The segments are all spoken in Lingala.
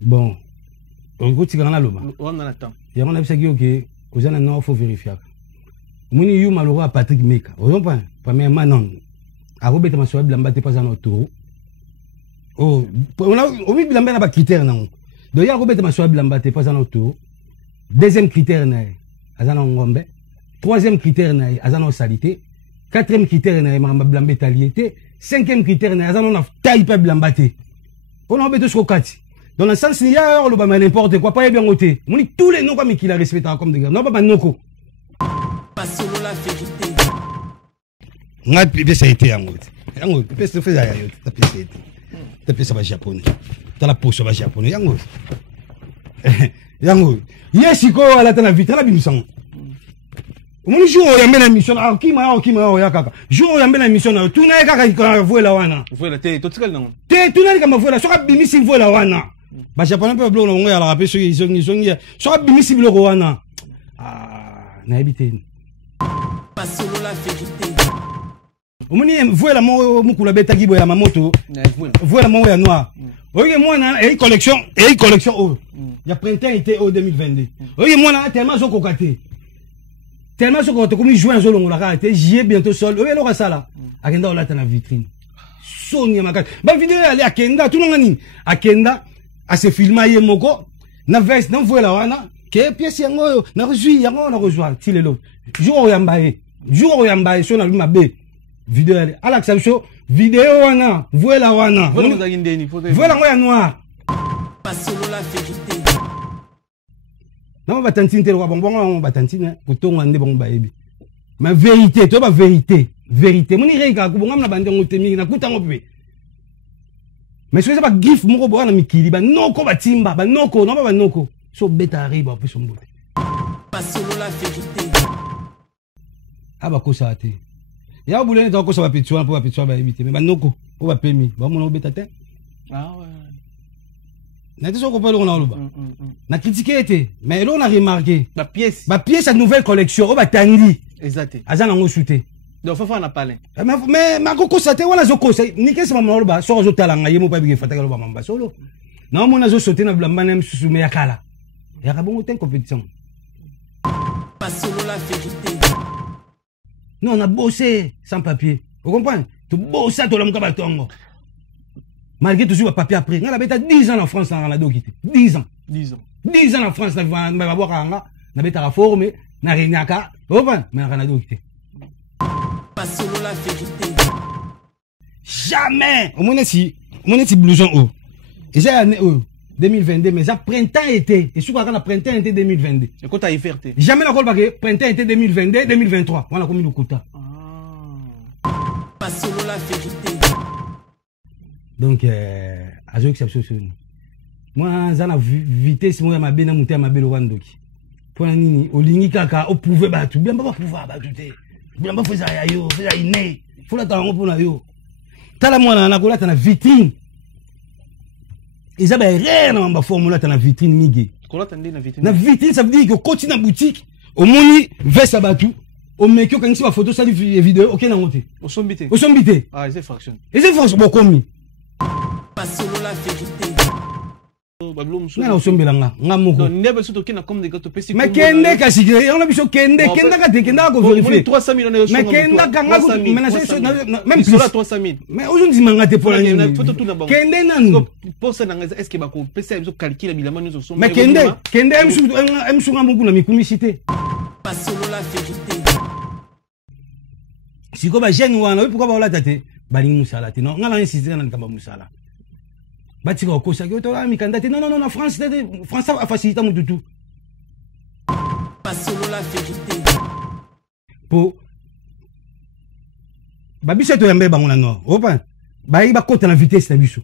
Bon. Écoute, on a le On a temps. Il y a un absent qui est aux années il faut vérifier. Moni you malheureux à Patrick Meka. Vous comprenez? Premièrement, non. À Robert Massoua Blamba t'es pas un auto. Oh, on a oublié Blamba n'a pas critère non. Donc il y a Robert Massoua Blamba t'es pas un auto. Deuxième critère n'a azana ngombe. Troisième critère n'a azana salité. Quatrième critère n'a mamba Blamba taliété. Cinquième critère n'a azana na taille pas Blamba té. On a besoin de ce qu'on dans le sens, il y a le bama n'importe quoi, pas bien voté. On dit tous les noms comme qu'il a respecté comme des gars. Non, pas noko. Pas solo la vérité. On a pu ça été en route. En route, peut se faire ailleurs. T'as pu ça été. T'as pu ça va japonais. T'as la peau ça va japonais. En route. En route. Yes, il quoi à la télé vite, la bimsan. Mon jour il y a bien la mission. Ah, qui m'a ya kaka. Jour il y a bien la mission. Tout n'a kaka qui voit la wana. Voilà, t'es tout seul non. T'es tout n'a kama voit la. Soit bimisi voit la wana. Bah japonais peut bloquer on a la rappeler sur ils ont soit bimisi bloquer wana. Ah, na habité. Pas solo la vérité. Omoni voit la mo kula beta gibo ya mamoto. Voit la mo ya noir. Oye moi na et collection oh. Il y a printemps été au 2022. Oye moi na tellement zo kokaté. Tellement ce qu'on te comme jouer un zolo on l'a arrêté, j'y ai bientôt seul. Oye lo ça là. Akenda on l'a dans la vitrine. Sonia makati. Ba vidéo aller à Kenda tout le monde à Kenda à se filmer yé moko na veste na voix la wana ke pièce yango na rejoint ti lelo jour yambaye so na luma be vidéo aller ala xamso vidéo wana voix la wana voix la ngoya noir pas solo la vérité na ba tantine te ko bonbon ba tantine ko tonga nde bongo ba yebi ma vérité to ba vérité moni reika ko bonga na bande ngote mingi na kutango pe. Mais si vous avez un gif, vous avez un mikili, vous avez un timba, vous avez un noko. So beta arrive, vous avez un bote. Pas solo la vérité. Ah bah quoi ça a été. Il y a un boulot qui va pétuer pour éviter. Mais noko, vous avez permis. Vous avez un beta tête. Ah ouais. N'a pas compris le on a n'a critiqué mais là on a remarqué. La pièce. Ma pièce à nouvelle collection, on va tandi. Exact. Azan en shooté. Donc faut faire un appel. Mais ma coco ça te wala zoko ça ni qu'est-ce maman là so zo talanga yemo pa bi fataka lo mamba solo. Non mon azo sauter na blamba nem susume yakala. Ya ka bongo ten compétition. Pas solo la vérité. Non on a bossé sans papier. Vous comprenez? Tu bosses to la mukaba tongo. Malgré tout sur papier après. On a beta 10 ans en France en la dokité. 10 ans. 10 ans en France na va voir anga na beta formé na renyaka. Vous comprenez? Mais en Canada dokité. Pas solo la vérité. Jamais. Au moins si blouson haut. Et j'ai année 2022 mais ça printemps été et surtout quand la printemps été 2022. Et quand tu as fierté. Jamais la pas que printemps été 2022 2023. On a commis le quota. Pas solo la vérité. Donc à ce exception sur nous. Moi ça na vitesse moi ma bena monter ma belle wandoki. Pour nini olingi kaka au pouvoir battu bien pas pouvoir battu. Bien pas faire ça yo, faire ça iné. Faut la tango pour na yo. Tala mwana na kola tana vitrine. Ils avaient rien dans ma formule tana vitrine migi. Kola tande na vitrine. Na vitrine ça veut dire que quand tu na boutique, au moni veste abatu, au meki quand tu vas photo ça vidéo, OK na ngote. Au sombité. Ah, c'est fraction. Et c'est fraction bon commis. Pas solo la vérité. Na osombelanga ngamoko nebe soto kina comme des gâteaux pesi mais kende kasi on a biso kende ka te kenda ko vérifier 300 000 on est mais kenda ka ngako même plus 300 000 mais aujourd'hui mangate pour la kende nan pour ça est-ce que ba ko pesa biso calculer bilama nous sommes mais kende emsu ngamuku na mikumicité pas solo la vérité siko ba jeune wana pourquoi ba ola tate bali musala te non ngala insister na kamba musala Bati ko kosa ko to ami kandate non France a facilité mon tout. Pas solo la vérité. Po ba biso to yambe bango na no. Opa. Ba ba kota na vitesse na biso.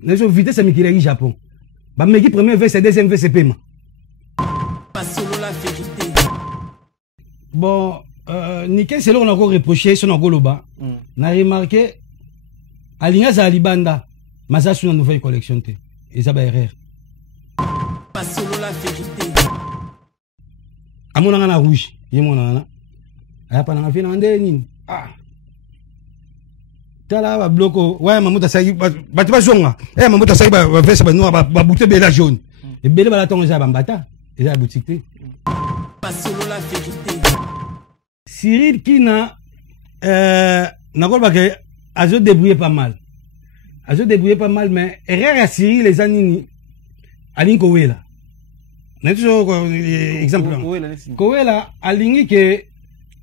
Na so vitesse a mikira Japon. Ba meki premier verse deuxième verse paiement. Pas solo la vérité. Bon nickel c'est là on a encore reproché son ngoloba. Na remarqué alinga za libanda. Maza sur une nouvelle collection et ça va erreur. Pas solo la vérité. À mon ana rouge, il mon ana. Aya pas na fi na ndeni. Ah. tala ba bloko ouais mamuta sai ba tu zonga mamuta sai ba veste ba noir ba bouteille bela jaune et bela ba la tonga za bambata et la boutique Pas solo la vérité. Cyril qui n'a n'akol ba ke azo débrouiller pas mal mais erreur à Cyril les anini alinko wela na toujours exemple Kowela alingi ke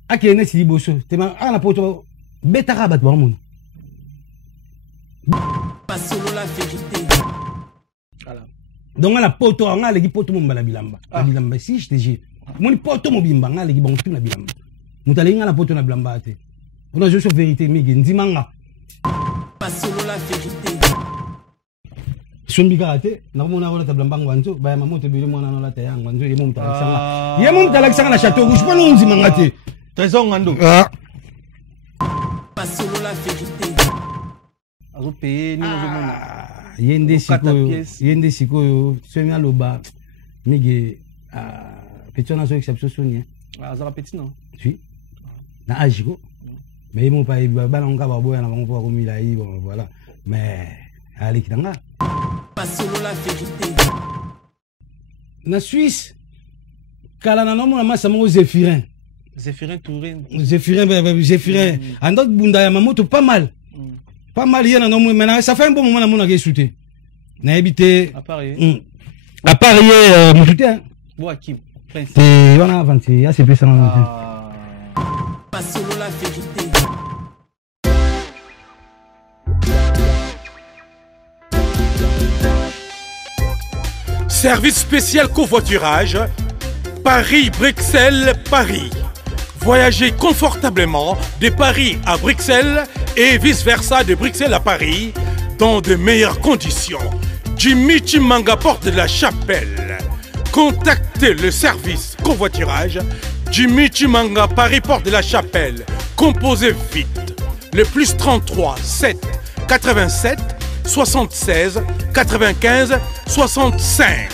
akene si boso tema ana poto betara bat ba mon Pas solo la vérité. Voilà. donc la poto nga legi poto mo mbala bilamba bilamba si je te jure mon poto mo bimba nga legi bon tu na bilamba mutali nga la poto na bilamba te on a juste vérité migi ndimanga Pas solo la vérité. sombi karate na mona rola ta bilamba ngwanzo ba ma moto bile mona na la ta yango nzo yemo mutala yemo mutala sanga na château rouge pas no ndimanga te Trésor Ngando. Pas solo la vérité. Azo payer ni ozomona. yende sikoyo somi aloba migi petit na so exception soni Azara petit non. si na ajiko mais ils m'ont pas bana nga ba boya na bango pour komila yi bon voilà mais ali kitanga Pas solo la vérité. na Suisse kala na nomo na masa mo Zéphirin Zéphirin andot bunda ya mamoto pas mal yena nomo mais ça fait un bon moment na mona ke souté na habité à Paris mututé Boakim Prince te wana avanti ya c'est plus ça Pas solo la vérité. Service spécial covoiturage, Paris-Bruxelles-Paris. Voyagez confortablement de Paris à Bruxelles et vice-versa de Bruxelles à Paris dans de meilleures conditions. Jimmy Chimanga, porte de la Chapelle. Contactez le service covoiturage Jimmy Chimanga, Paris, porte de la Chapelle. Composez vite. Le plus 33 7 87 76 95 65.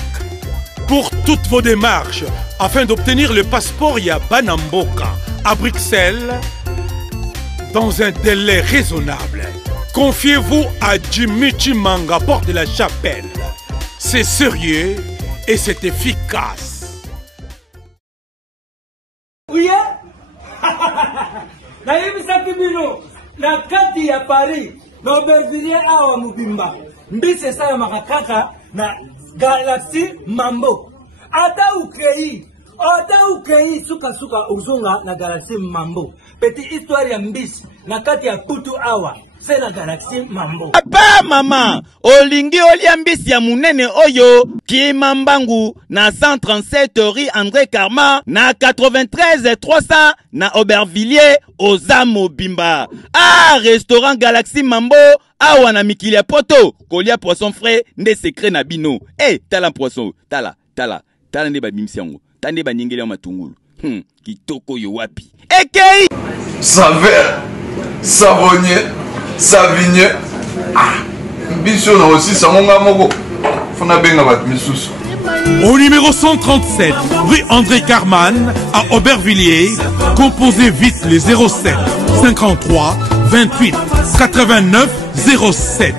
Pour toutes vos démarches, afin d'obtenir le passeport Yabanamboka à Bruxelles, dans un délai raisonnable, confiez-vous à Jimmy Chimanga, porte de la Chapelle. C'est sérieux et c'est efficace. Oui, nayebisa bino na kati ya Paris na Aubervilliers awa mubimba mbisi esalamaka kaka na Galaxy Mambo ata ukei suka uzunga na Galaxy Mambo petite histoire ya mbisi na kati ya putu awa c'est la Galaxy Mambo. Papa mama olingi olia mbisi ya munene oyo Kimambangu na 137 rue André Karma na 93 300 na Aubervilliers Ozamo Bimba. Restaurant Galaxy Mambo awa na mikili ya poto kolia poisson frais nde secret na bino. Tala poisson tala nde ba bimisi yango tande ba nyingeli ya matungulu kitoko yo wapi ekei Saveur, savonnier, savigné. Biso na aussi sangonga moko. Fona benga bat misusu. Au numéro 137, rue André Carman, à Aubervilliers, composez vite les 07 53 28 89 07.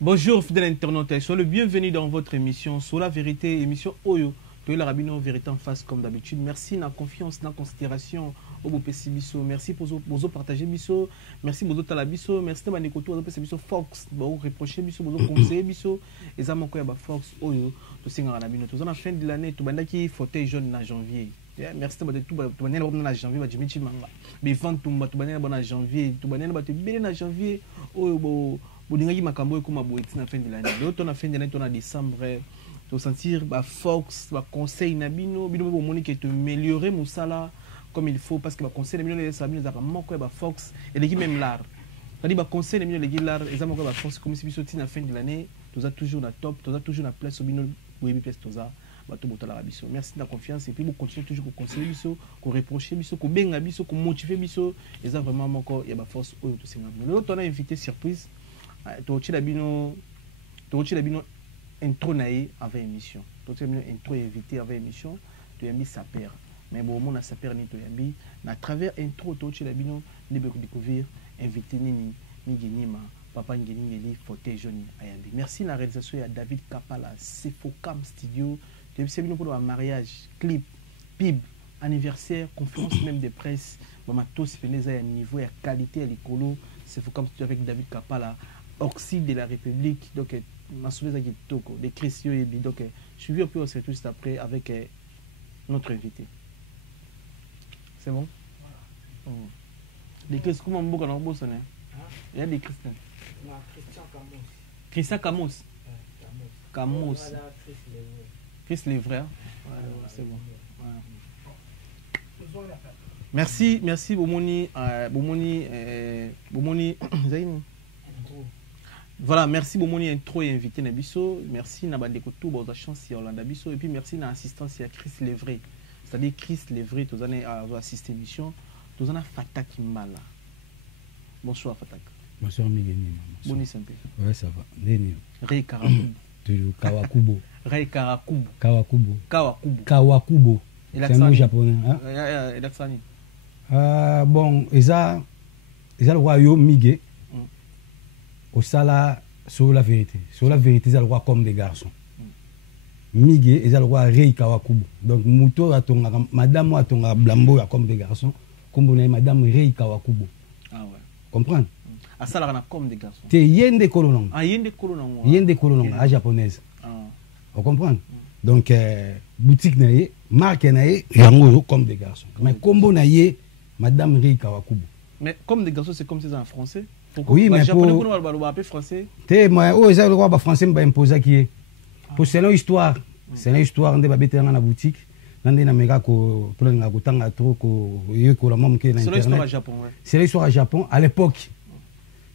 Bonjour fidèles internautes, soyez le bienvenu dans votre émission sur la vérité, émission Oyo. La rabino vérité en face comme d'habitude. Merci na confiance, na considération au beau PC biso. Merci pour vous partager biso. Merci pour vous biso. Merci de m'écouter pour vous biso Fox. Vous reprocher biso, vous conseiller biso. Et ça manque ba Fox Oyo. Tout singa rabino. Tout en fin de l'année, tout banda qui fauteuil jaune na janvier. Merci de tout banda na janvier ba Jimmy Chimanga. Mais vent tout banda na janvier, tout banda ba te belé na janvier. Oyo bo dinga makambo ko maboiti na fin de l'année. L'autre na fin de l'année, on a décembre. De sentir bah force bah conseil nabino bino bo moni que te améliorer musala comme il faut parce que bah conseil nabino les sabino za moko bah force et les même l'art c'est-à-dire bah conseil nabino les l'art et ça moko bah force comme si biso tina fin de l'année tu as toujours na top tu as toujours na place bino webi place tu as bah tout botala rabiso merci de la confiance et puis vous continuez toujours ko conseiller biso ko reprocher biso ko benga biso ko motiver biso et ça vraiment moko ya bah force oyo to singa l'autre on a invité surprise to chila bino intro naïe avec émission. Tout le monde intro évité avec émission. Tu as mis sa paire. Mais bon, mon a sa paire ni tu as mis. À travers intro, tu as mis libre découvrir invité nini Niginima, Papa Ngeli, fauteuil jaune Ayambi. Merci la réalisation à David Kapala, Sefocam Studio. C'est bien pour un mariage, clip, pib, anniversaire, conférence même de presse. Maman tous venez à un niveau, à qualité, à l'écolo. Sefocam Studio avec David Kapala, Oxy de la République. Donc, ma soulève à Toko, des Christios et bi. Donc, suivi un peu au juste après avec notre invité. C'est bon? Des Christians, comment on peut en bosser? Il y a des Christians. Christian Camus. Camus. Chris les vrais. C'est bon. Merci, merci Bomoni. Voilà, merci Bomoni intro et invité Nabiso. Merci Nabandeko tout pour la chance sur Nabiso et puis merci na assistance à Chris Lévré. C'est-à-dire Chris Lévré, tu as assisté à l'émission. Tu as Fatak Mala. Bonsoir Fatak. Bonsoir Migueni. Boni Simpe. Ouais, ça va. Neni. Rei Karakubo. Toujours Kawakubo. Rei Karakubo. Kawakubo. Kawakubo. Kawakubo. C'est un mot japonais. Et l'accent. Bon, ça le royaume Miguel. Au sala sur la vérité. Sur la vérité, c'est le roi comme des garçons. Miguel est le roi Rei Kawakubo. Donc, Mouto a ton madame a ton blambo comme des garçons. Comme on a madame Rei Kawakubo. Ah ouais. Comprendre? Ah, ça là comme des garçons. C'est yen de colonons. Ah, yen de colonons. Yen de colonons, à japonaise. Ah. Vous comprenez? Donc, boutique naïe, marque naïe, yango comme des garçons. Mais combo naïe, madame Rei Kawakubo. Mais comme des garçons, c'est comme c'est en français. Oui, mais japonais, pour... on va appeler français. Moi, oh, le roi français m'a imposé qui est. Pour selon histoire, c'est l'histoire, on va dans la boutique. C'est l'histoire à Japon. C'est l'histoire à Japon. À l'époque,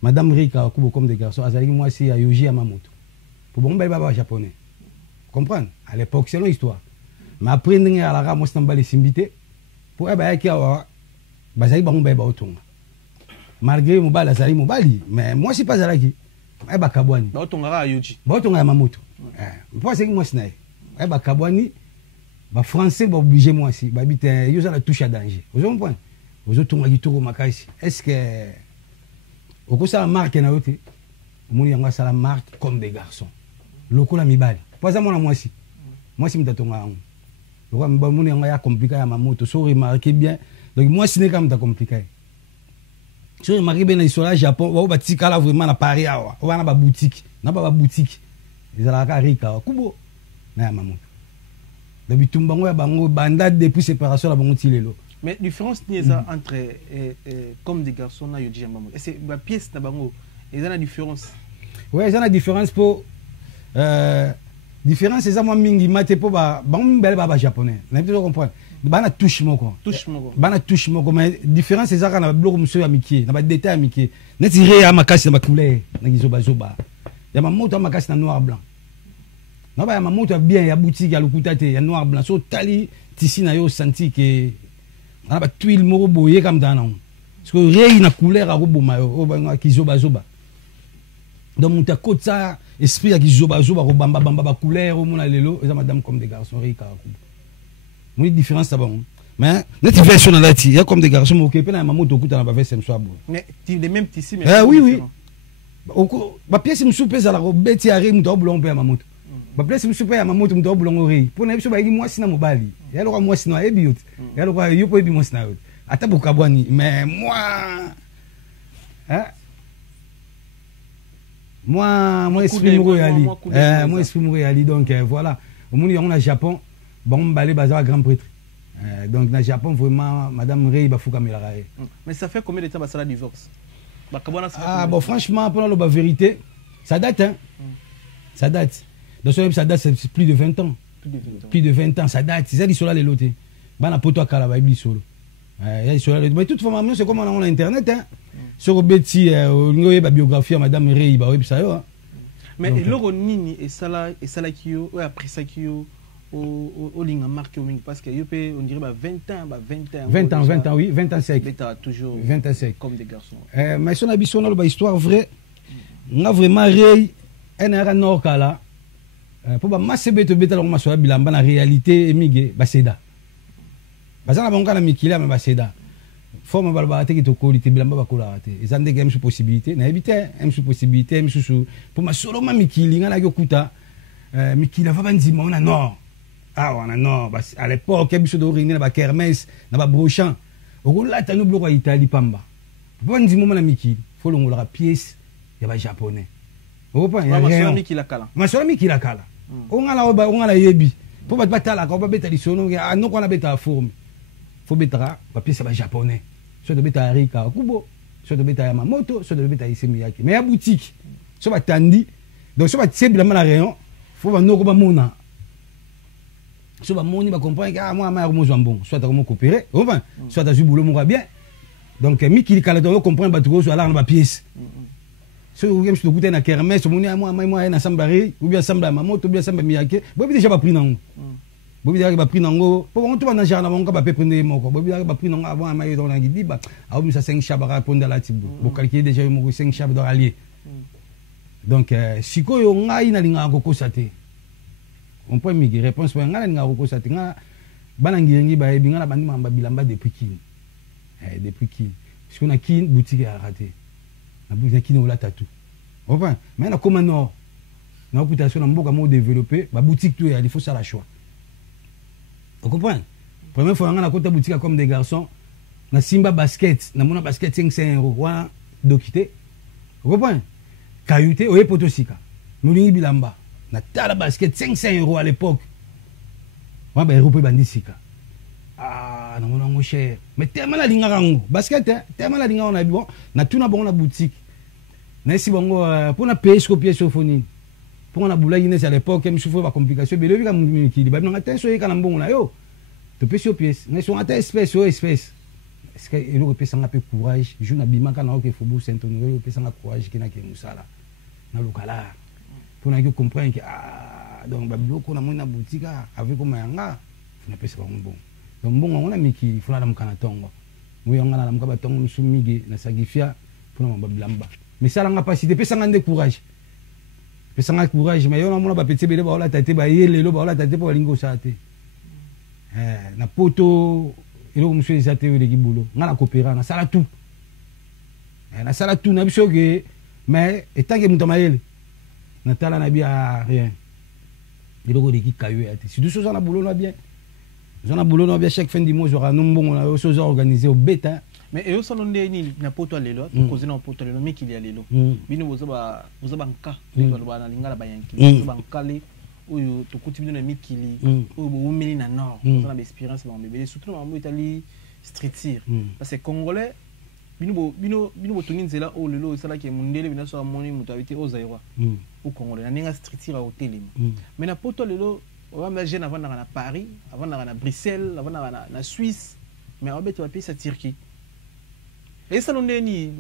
madame Rei Kawakubo comme des garçons, elle a dit moi c'est à Yoji Yamamoto. Pour bon bel baba japonais. Comprendre? À l'époque, c'est l'histoire. Mais après, on a la moi c'est les simbité. Pour elle, qui a bazali bon bel baotonga. Malgré mon bal, azali mon bali, mais moi c'est pas zalaki. Elle ba kabwani. Baotonga à Yoji. Baotonga Yamamoto. Moi c'est moi c'est elle ba kabwani. Les Français sont obligés moi aussi. Ils ont la touche à danger. Vous comprenez? Vous avez tout le monde. Est-ce que vous avez marque na yote? Vous avez la marque comme des garçons. Loko la mibali. Pas ça moi aussi. Moi si m'tatonga. Loko mibali vous avez compliqué à ma moto. So remarquez bien. Donc moi si n'est pas compliqué. So remarquez bien sur le Japon. Vous avez tika là vraiment à Paris. Vous avez une boutique. N'a pas de boutique. Ils ont la carrière. Kubo. Na ma moto. Depuis tout depuis séparation la bango tilelo. Mais différence entre comme des garçons na yoji jamamo. Et c'est la pièce na bango. Et ça la différence. Ouais, ça la différence pour différence c'est ça moi mingi mate po ba bango belle baba japonais. N'a pas comprendre. Bana touche moko. Touche moko. Bana touche moko mais différence c'est ça kana bloc monsieur amitié, na ba détail amitié. Na tiré à makasi na ba couleur, na gizoba zoba. Ya mamoto makasi na noir blanc. Non, bah, ma montre bien, il y a boutique, il y a le coutate, il y a noir blanc. So, tali, tissi, na yo senti que. On a pas tuile moro boye comme dans non. Parce que rei na couleur à robo mayo, oh, bah, qui zoba zoba. Donc, mon ta côte ça, esprit à qui zoba zoba, bamba bamba couleur, au mon alelo, et ça, madame comme des garçons, rei karakubo. Mon différence, ça va. Mais, notre version là, il y a comme des garçons, mais ok, peine, ma montre au couteau, on va faire ça, soit bon. Mais, les mêmes tissus, mais. Oui, oui. Ma pièce, me soupe, ça la robe, bête, à rei, mon boulon, père, ma montre. Ba place me super ya mamoto mto bulongo rei pona biso ba yi mwasi na mobali ya lokwa mwasi na ebi yote ya lokwa yopo ebi mwasi na yote ata bokabwani mais moi esprit royali moi esprit royali donc voilà au monde on a Japon bon balé bazar grand prêtre donc na Japon vraiment madame Rei ba fuka milarae. Mais ça fait combien de temps ça la divorce? Ah bon franchement pour la vérité ça date hein. Ça date. Dans ce ça date, c'est plus de 20 ans. Plus de 20 ans, ça date. C'est ça qui sont là les lotés. Bana poto à Kalaba, solo. Mais de toute façon, c'est comme on a internet. Hein. Sur Betty, on a la biographie à Madame Rei, mais l'euro nini et ça là qui yo, après ça qui yo, au ligne marqué au parce que on dirait 20 ans. 20 ans, oui, 20 ans sec. Toujours 20 ans sec. Comme des garçons. Mais si on a vu son histoire vraie, on a vraiment Rei, un era Nord-Kala. Pour que je me la réalité, c'est que je suis là. forme balba te ki to qualité bilamba ba kola te ezande game sous possibilité na éviter sous possibilité sous pour ma solo ma mikili ngala yokuta mikili va bandima on a non ah on a non à l'époque biso do ringi na ba kermesse na ba brochamp okola ta no bloko Italie pamba bandima na mikili faut longola pièce ya ba japonais opa ya rien ma solo mikili kala ongala yebi pour batala ko ba beta lisono ah non ko na beta forme faut beta ba pièce ba japonais soit de beta Rika Kubo, soit de beta Yamamoto, soit de beta Isemiyaki. Mais il y a boutique, soit de Tandi, donc soit de Tsebila Malaréon, faut que nous comprenions. Soit de Moni va comprendre que moi, je suis bon, soit de comment coopérer, soit de Zubulo mourra bien. Donc, Miki Kaladon comprend que tu as l'arme à pièce. Si vous avez goûté à Kermesse, moi, na Sambari, ou bien Samba Yamamoto, ou bien Samba Miyake, vous avez déjà pas pris non. Bobi dara ba pris nango pour on tout na jardin on ka pe prendre moko bobi dara ba pris nango avant amaye dans la guidi ba a omi sa 5 chabara répondre la tibu bo calculer déjà mo 5 chab dans allié donc sikoyo ngai na linga ko kosate on peut mi réponse ba ngala linga ko kosate nga bana ngirengi ba ebi ngala bandi mamba bilamba depuis kin depuis kin parce qu'on a kin boutique à rater na boutique kin ola tatou enfin mais na comme non na occupation na mboka mo développer ba boutique tout il faut ça la choix. Vous comprenez? Première fois, on a côté boutique comme des garçons. Na Simba basket, na mona basket 500 €. Wana dokité. Vous comprenez? Kayuté, oye potosika. Moulingi bilamba. Na tala basket 500 € à l'époque. Wa ba Europe bandisika. Ah, na mona cher. Mais tellement la linga rango. Basket, tellement la linga on a bon. Na tuna bon na boutique. Na si bongo pour na payer ce pièce sophonique. Pour na boula à l'époque me souffre pas complication mais le vika mukili ba na tenso yeka na mbongo na yo to pesi o pièce mais son ata espèce est-ce que il aurait pesa ngape courage joue na bimaka na ok fobu Saint-Honoré pesa nga courage kina ke musala na lokala pour na comprendre que ah donc ba biloko na mona boutique avec comme yanga na pesa ba mbongo donc mbongo ngona mikili funa na mukana tongo muyo ngana na mukaba tongo musumige na sagifia pour na bilamba mais ça la capacité pesa nga courage pesanga courage mais yo na petit bele ba ola tate ba yele lo ba ola tate po lingo sate na poto ilo monsieur zate yo de kibulo ngala coopérer na sala tout na biso ke mais etant que muto mayele na tala na bia rien ilo ko de kikayo ate si tout ça na boulot na bien zona boulot na bien chaque fin du mois j'aura nombongo na choses organisées au bêta. Mais et au salon de ni na poto lelo to cause na poto lelo mais qu'il y a lelo bino boza ba nka bino ba na lingala ba yanki ba nkale oyo to kuti bino na mikili oyo bo umeli na nord boza na expérience ba mbele surtout na mambo Italie street tir parce que congolais bino bo tongi nzela o lelo sala ke mundele bino so amoni mutabiti o zairwa au congolais na ninga street tir au telema mais na poto lelo on va jeune avant na Paris avant na Bruxelles avant na Suisse mais on bet va payer sa Turquie. Et ça l'on est ni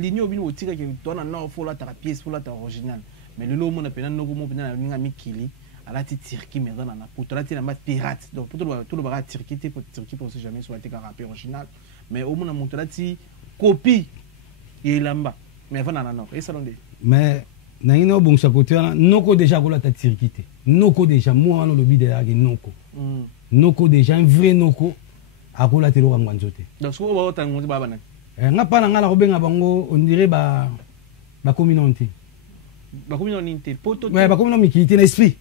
l'union bino tika qui donne un or faut la ta pièce pour la ta original mais le lot mon appelle no mo bina na mikili ala ti Turquie mais dans na pour la ti na pirate donc pour tout le bara Turquie pour Turquie pour jamais soit été rappé original mais au moins monter la ti copie et lamba mais avant na non et ça l'on est mais na ino bon sa côté noko déjà ko la ta Turquie noko déjà moi no le bide la noko déjà un vrai noko akola telo ka ngwanzote donc so ba otango ti baba na ngapa na ngala ko benga bango on dirait ba communauté poto ba communauté qui était l'esprit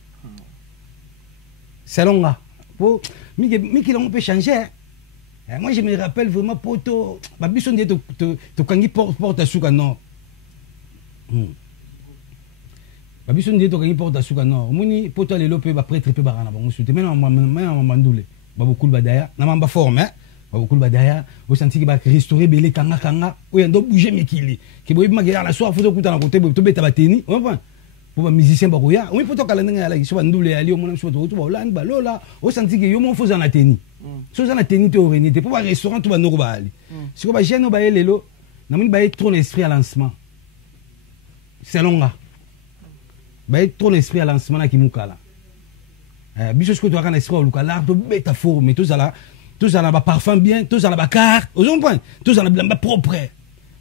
c'est longa pour miki on peut changer moi je me rappelle vraiment poto ba biso ndie to kangi porte à suka non ba biso ndie to kangi porte à suka non moni poto lelo pe ba prêtre pe ba na bango soute mais non mandule babukulu badaya na mamba forme babukulu badaya au senti ki ba restaurer belé kanga oya ndo bouger mikili ki boyi magera la soir faut kuta na côté to beta bateni on va pour ba musicien ba koya on peut to kala ndenge ala ki so ba ndule ali o mona so to ba olani ba lola au senti ki yo mo faut na teni so na teni to renité pour ba restaurant to ba ndoko ba ali siko ba jeune ba yelelo na moni ba y trop l'esprit à lancement c'est longa ba y trop l'esprit à lancement na kimukala biso ce que tu as quand esprit au lukala to beta forme tout ça là ba parfum bien tout ça là ba car aux point tout ça là ba propre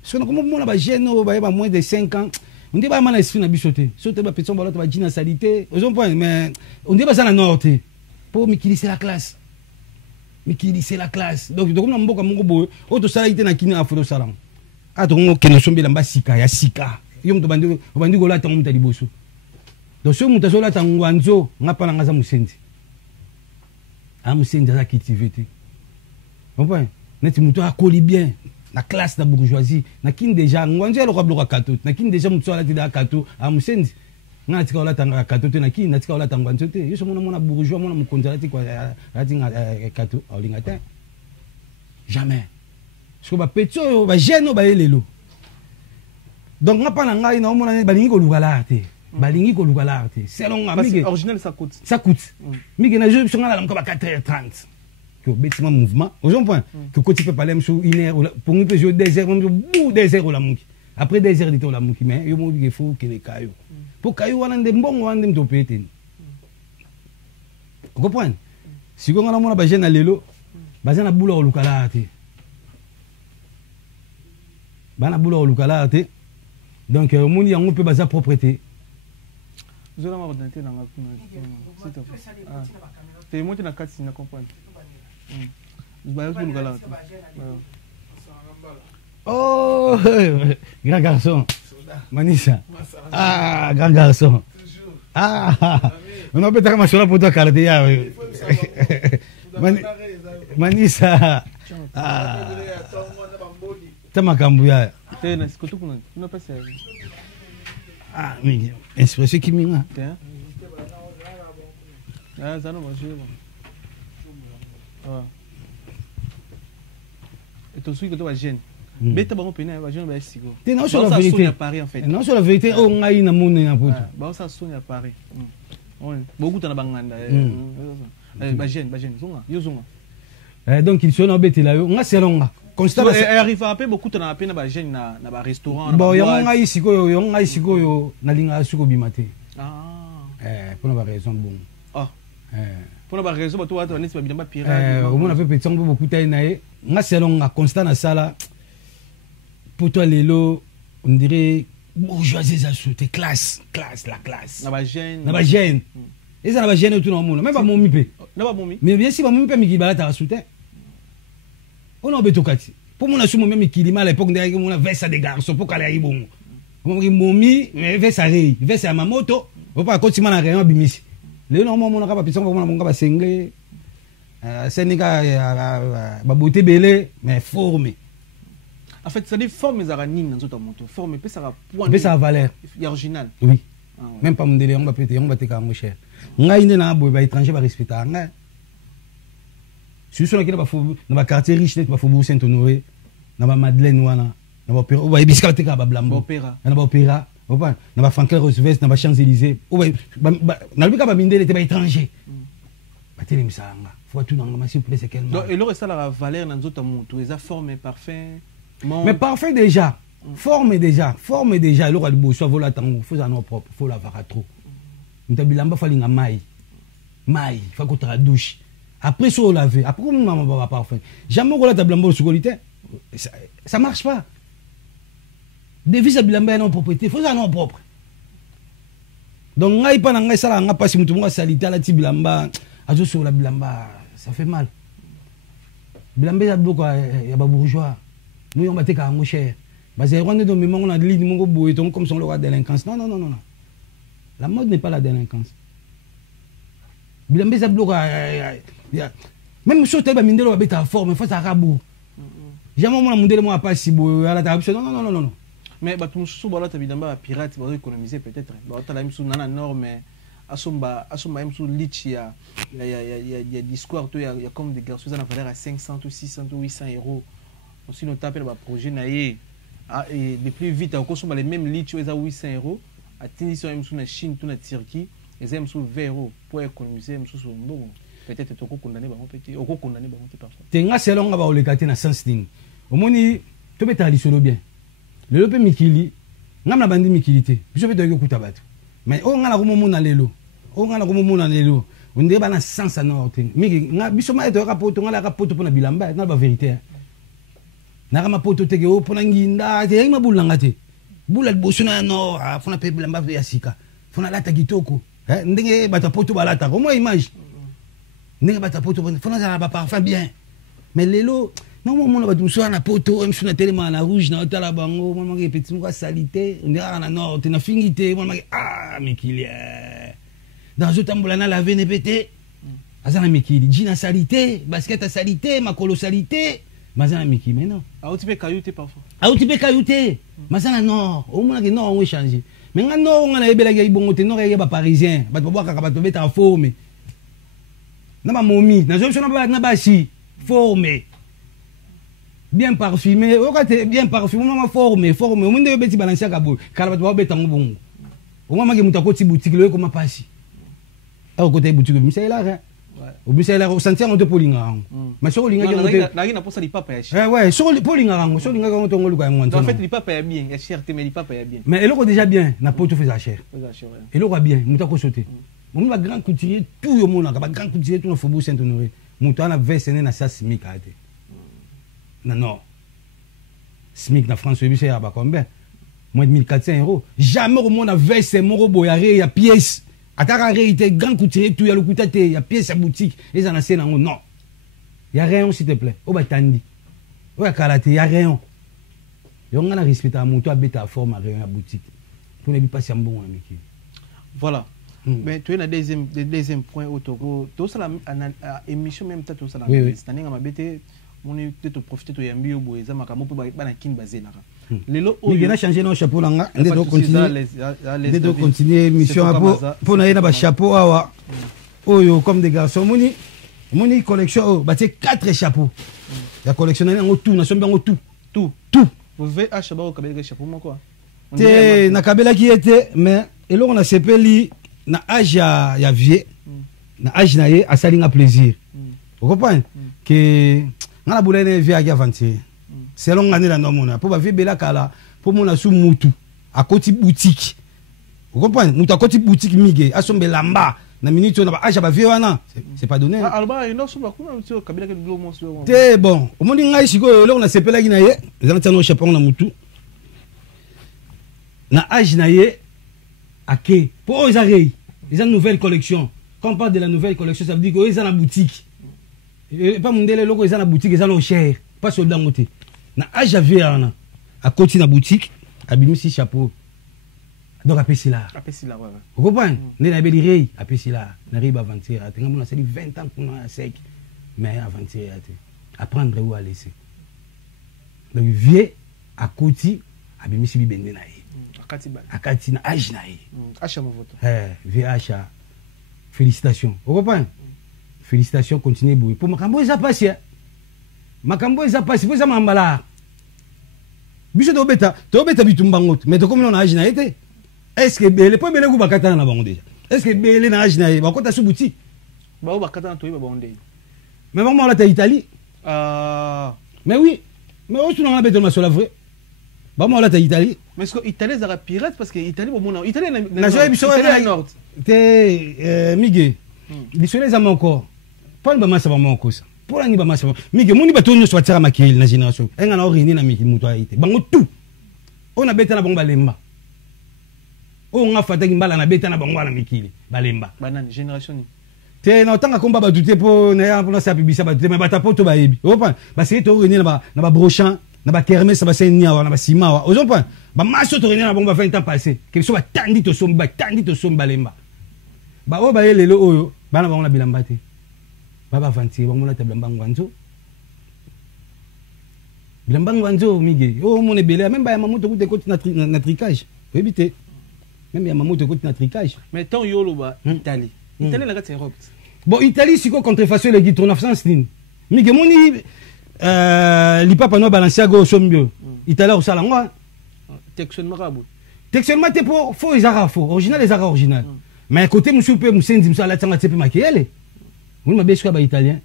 parce que comme on a ba jeune ba moins de 5 ans on dit ba mal esprit na biso te so te ba petit ba ba jina salité aux point mais on dit ba ça na norte pour mikili c'est la classe mikili c'est la classe donc tokona mboka moko boye o to sala ite na kini afro salam a to ngo keno sombi lamba sika ya sika yo mto bandi ko lata muta liboso donc so muta so lata ngwanzo ngapa na ngaza musendi a musendi za kitivete comprends neti muto akoli bien na classe da bourgeoisie na kini déjà ngwanzo ya lokwa bloka kato na kini déjà muto ala ti da kato a musendi nga tika ola tanga kato te na kini na tika ola tanga ngwanzo te yo so mona bourgeois mona mukonza ti kwa ati nga kato olinga te jamais so ba petso ba jeune ba elelo donc ngapa na ngai na omona balingi ko lugala te balingi ko lugala te selon ngami original ça coûte mige na je songa la mka ba 4h30 que bêtiment mouvement au point que quand tu peux parler sur 1 heure pour nous peut jouer 2 heures même bout 2 heures la muki après 2 heures de la muki mais yo mo bi faut que les cailloux pour caillou wana ndem bongo wana ndem to pete vous comprenez si on a mona ba jeune lelo bazana bula olukala te bana bula olukala te donc moni yango pe baza propriété vous allez m'ordonner dans la s'il te plaît t'es monté na kati na comprendre ba yo olukala oh grand garçon Manissa ah grand garçon ah on a peut-être ma chola pour toi cardia Manissa ah tama kambuya tena sikutu kuna no pesa ah mais expression qui minga ah ça non manger ah et tout ce que tu vas gêner beta bango pena ba jeune ba sigo te non sur la vérité Paris en fait non sur la vérité o ngai na mone na poto ba ça sonne à Paris on beaucoup na banganda ba jeune zonga yo zonga donc il sont embêté là nga selonga constat arrive à peu beaucoup na pena ba jeune na ba restaurant bon yo ngai siko yo na linga suko bimate pour na ba raison bon pour na ba raison ba to wa to nesi ba bilamba pirate au moins peu petit beaucoup taille na nga selonga constat na sala pour toi lelo on dirait bourgeoisie ça c'est classe la classe na ba jeune et ça na ba jeune tout le monde même pas momi pe na ba momi mais bien si ba momi pe mi kibala ta soutien on a betokati pour mon assume même kilima à l'époque derrière mon veste des garçons pour caler bon momi mais veste à rei veste à mamoto on pas continuer na rayon bimisi le non mon ka ba pison ko mon ka ba sengle Sénégal ba beauté belé mais formé. En fait, ça dit forme zaranine dans autre moto. Forme peut ça va point. Mais ça valeur. Il original. Oui. Ah, ouais. Même pas mon délire, on va péter, on va te camer cher. Ngai inde na boy ba étranger ba respecter nga. Si sur laquelle ba fou na ba quartier riche net ba fou Bourg Saint-Honoré, na ba Madeleine wana, na ba opéra, ba biska te ka ba Blambo. Opéra. Na ba opéra, opa, na ba Franklin Roosevelt, na ba Champs-Élysées. Na bika ba mindele te ba étranger. Ba tele misanga. Faut tout dans ma s'il vous plaît c'est quel. Et le reste la valeur dans autre moto, les forme parfait. Mais parfait déjà. Forme déjà. Le roi de Bosso, voilà, faut en propre, faut la voir à trop. Nous t'abilamba falling à maille. Maille, faut qu'on te la douche. Après, ça, on laver. Après, comment maman va parfait. Jamais on la tablambo sur qualité. Ça marche pas. Devise à bilamba en propriété, faut en propre. Donc, ngai pas ngai ça là, pas si mutu moi salita la tibilamba, ajo sur la bilamba, ça fait mal. Bilamba ya bloc ya ba bourgeois. Nous on battait quand cher. Parce que on est dans le moment on a dit mon boy comme son la délinquance. Non. La mode n'est pas la délinquance. Bilamba ça bloc même si tu as mindelo ba beta forme faut ça rabou. Jamais mon mondele moi pas si beau à la table. Non. Mais bah tout sous balot bilamba pirate va économiser peut-être. Bah tu as même sous nana norme asomba même sous lich il y a discours il y a comme des garçons ça na valeur à 500 ou 600 ou 800 €. Si nous tapons le projet et de plus vite, on consomme les mêmes litres à 800 €. À Tunisie, on a en Chine, on a en Turquie, ils ont 20 € pour économiser. Peut-être que tu condamné parfois. Tu es assez long à avoir le quartier dans sens ding. Au moins, tu peux t'aller sur le bien. Le lope mikili, n'a pas bandi mikilité. Je vais te dire que mais on a la romo na lelo. On a la romo na lelo. On dit ba na sens à nord. Mais nga bisoma et rapport, on a la rapport pour na bilamba, na ba vérité. Narama poto teke o pona nginda te ma bulanga te bula bosuna no fona pe bulamba ya sika fona lata kitoko ndenge bata poto balata ko moi image ndenge bata poto fona za ba parfum bien mais lelo non mon na batu so na poto msu na telema na rouge na otala bango mon maki petit mo salité ndira na nord te na fingité mon maki mikili dans otambola na laver ne pété azana mikili jina salité basket à salité makolo salité mazana mikili mais non tu peux caillouter parfois tu peux caillouter mazana non au moins que non on va changer mais nga non on a ebela ga ibongo te non ga ba parisien ba boka ka ba to beta forme na ba momi na zo na ba si formé bien parfumé o ka te bien parfumé ma formé au monde beti balancer ka bo kala ba beta ngobongo o mama ke mutakoti boutique le ko ma pasi au côté boutique mi c'est là au but c'est là au sentir on te polinga mais sur linga na posa li papa ya cher ouais sur polinga sur linga on te ngolu ka ngwanto en fait li papa ya bien ya cher te mais li papa ya bien mais eloko déjà bien na poto fait ça cher eloko bien mutako sauter on va grand couturier tout le monde ba grand couturier tout no Faubourg Saint-Honoré mutana vesene na sa SMIC ate non SMIC na France c'est à combien moins de 1400 €. Jamais au monde a versé mon robot il y a pièce ataka réalité grand couturier tout ya lokuta te ya pièce à boutique et en assez non il y a rien s'il te plaît au batandi au karaté il y a rien et on a respecté à mon toi bêta forme à rien à boutique pour ne pas passer un bon ami voilà. Mais tu es le deuxième point au Togo. Tout ça, émission même, tout ça, c'est-à-dire que tu on est peut-être profiter de yambi au bois, ça m'a comme pour bana kin basé là. Les lots, il a changé nos chapeaux là, on doit continuer mission pour na ba chapeau awa. Oyo comme des garçons, moni collection, bah c'est 4 chapeaux. La collection en tout, na sombe en tout. Vous voulez acheter au kabela chapeau moi quoi? Te na kabela qui était mais et là on a sepeli na âge ya vieux na âge na ye asalinga plaisir. Vous comprenez que ngala bulene via ki avancer selon ngani la nomona pour ba vibela kala pour mona sou mutu à côté boutique vous comprenez mutu à côté boutique mige asombe lamba na minute on ba acha ba via wana c'est pas donné alba ino so ba kuma so kabila ke glo monso te bon o moni ngai siko le on a sepela ki na ye ezana tano chapon na mutu na âge na ye ake pour ils arrêt ils ont une nouvelle collection quand on parle de la nouvelle collection ça veut dire que ils ont la boutique et pas mondele loko ils ont la boutique ils ont cher pas soldat moté na âge aviana à côté na boutique abimisi chapeau donc apesi là ouais vous comprenez né na beli rei apesi là na riba aventure atenga mona c'est 20 ans pour na sec mais aventure apprendre où à laisser donc vieux à côté abimisi bibende na ye akati na âge na ye acha mon vote vieux acha félicitations vous comprenez félicitations continuez bouiller pour makambo eza passi makambo eza passi vous ama mbala biso to beta bitumbango mais to comme on a âge na été est-ce que bele po bele ku bakata na bango déjà est-ce que bele na âge na ye bakota su boutique ba bakata na to ba bonde mais vraiment la ta Italie mais oui mais on na beta ma sur la vraie ba mo la ta Italie mais est-ce que Italie ça pirate parce que Italie bon mon Italie na joie biso na nord te mige biso les am encore pas ba masa ba mo ko ça pour la ni ba masa mige moni ba to nyo so tira makili na génération enga na orini na miki muto aite bango tout on a beta na bango balemba on nga fata ki mbala na beta na bango na mikili balemba banane génération ni te na otanga komba ba douter po na ya pour na sa bibisa ba douter mais ba tapoto ba yebi opa ba se to orini na ba brochant na ba kermesse ba se nia na ba sima wa ozo point ba maso to orini na bango ba 20 ans passé que so ba tandi to somba balemba ba o ba yelelo oyo bana bango na bilamba te baba avantir bango na tabla mbango nzo bilamba nzo mige o mon ebele même ba ya mamoto ku te côté na tricage éviter même ya mamoto côté na tricage mais tant yolo ba Italie la gata Europe bon Italie siko contrefaçon le guiton na France nin mige moni li papa no balancer go sombio Italie au sala ngwa textion marabu textion mate pour faux ezara faux original ezara original mais côté monsieur pe musenzi msala tanga tepe makele oui ma besko ba italien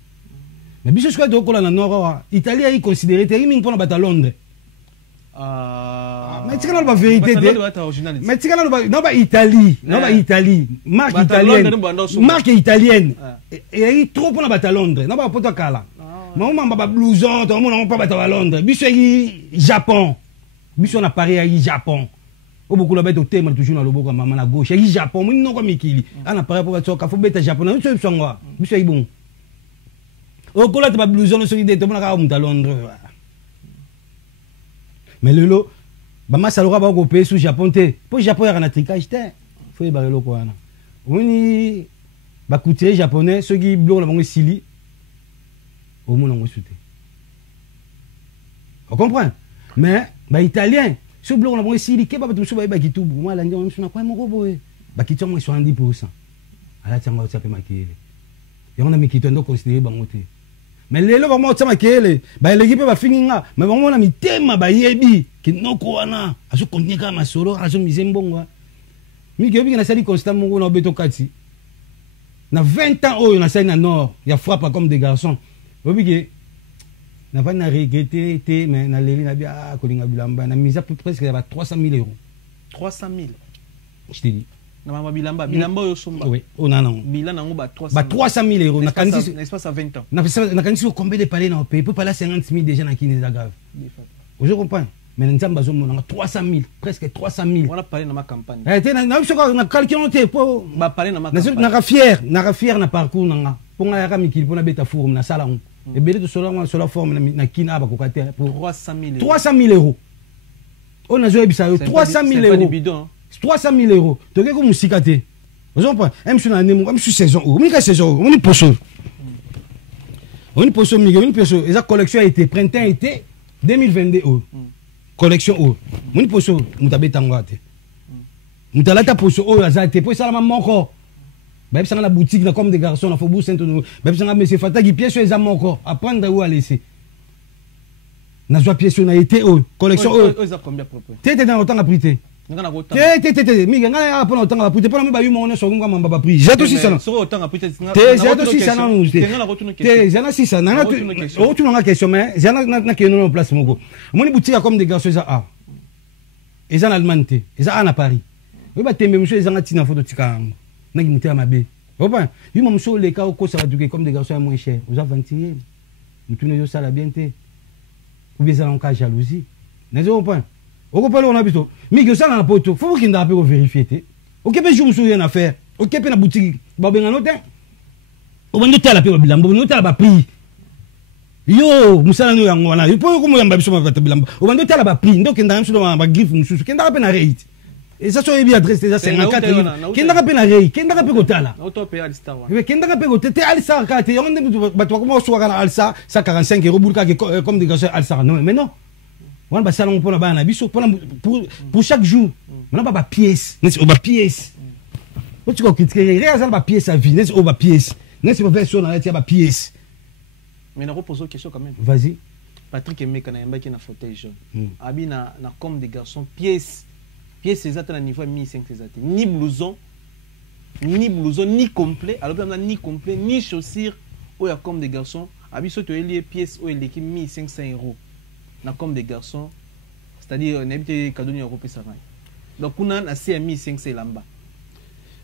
mais biso sko do kola na nord Italie est considéré termine pour na bata Londres mais tu connais la vérité mais tu connais non ba Italie marque italienne et trop pour na bata Londres non ba poto kala maman ba blouson to mon pas bata Londres biso yi Japon biso na Paris yi Japon o beaucoup la bête au thème toujours na loboko maman na gauche yi Japon mon non comme mikili ana Paris pour batso ka faut beta Japon na so ngwa biso yi bon au cola ba blouson so ide to mona ka muta Londres. Mais le lot ba masalora ba ko payer sous Japon te. Pour Japon ya na tricage te. Faut y barrer loko wana. Oni ba couturier japonais ceux qui blo na bango sili. Au monde on souté. On comprend? Mais ba italien, ce blo na bango sili ke ba tu so ba kitubu. Moi la ndio msuna kwa moko boye. Ba kitu mo 70%. Ala tanga otsape makele. Yona mikito ndo considérer bango te. Mais lelo ba mo tsama makele, ba l'équipe ba finginga, mais ba mo na mitema ba yebi kinoko wana. Aso kontinga masolo, aso mizembongo. Mi ke bi na sali constant mo na beto kati. Na 20 ans oyo na sali na nord, ya frappe comme des garçons. Obi ke na va na regretter te mais na leli na bia kolinga bilamba na mise presque ya 300 000 euros. 300 000. Je te dis. Na mama bilamba oyo somba. Oui, on a non. Bilan nango ba 300 000. Ba 300 000 euros na kanisi. N'est-ce à 20 ans. Na kanisi combien de palais na payer pour pas la 50 000 déjà na kini za grave. Je comprends. Mais nzamba zo mona 300 000, presque 300 000. On a parlé dans ma campagne. Te na biso na calculon te po ba parler dans ma campagne. Na fier na parcours nanga. Ponga ya kamikili pona beta forum na sala on. Et belé de sola forme na kina ba kokate pour 300 000 euros. 300 000 euros. On a joué bisa 300 000 euros. 300 000 euros. Tu as comme musicate. Vous comprenez? Même si on a une saison, on a saison, on est poisson. On est poisson, on est poisson. Et la collection a été printemps été 2022. Collection O. On est poisson, on a bétangate. On a la poisson O, ça a été pour ça la maman encore. Même si on a la boutique comme des garçons, on a Faubourg Saint-Honoré. Même si on a M. Fata qui pièce sur les amants encore. Apprendre où à laisser. Na joie pièce on a été O. Collection O. Combien propre? T'es dans autant à prêter. J'ai au compagnon on a vu tout. Mais que ça dans la poteau, faut qu'il n'a pas vérifier. Ok, mais je me souviens à faire. Ok, puis la boutique, babé en hôtel. Au moins d'hôtel la paix bilan, bon hôtel la prix. Yo, musala no yango wana. Il faut comme yamba biso ba bilan. Au moins d'hôtel la prix. Donc ndanga biso ba griffe mususu. Kenda ka pe na rate. Et ça soit bien adresse déjà 54. Kenda ka pe na rate, kenda ka pe kotala. Auto payer al star. Oui, kenda ka pe kotala. Te al star ka te on ba to comme so kana al star, ça 45 euros bulka comme des garçons al star. Non, mais non. On va salon pour la bana biso pour chaque jour. On a pas pièce, n'est-ce pas pièce. Quand tu critiquer, réellement pas pièce à vie, n'est-ce pas pièce. N'est-ce pas version dans la pièce. Mais on repose une question quand même. Vas-y. Patrick Emeka na yamba qui na fauteuil jaune. Abi na comme des garçons pièce exacte à niveau 1500 exact. Ni blouson, ni complet, alors que ni complet, ni chaussures ou ya comme des garçons. Abi so to lié pièce ou l'équipe 1500 euros. Na comme des garçons, c'est-à-dire on habite Cadonie européen ça va. Donc on a CMI 500 lamba.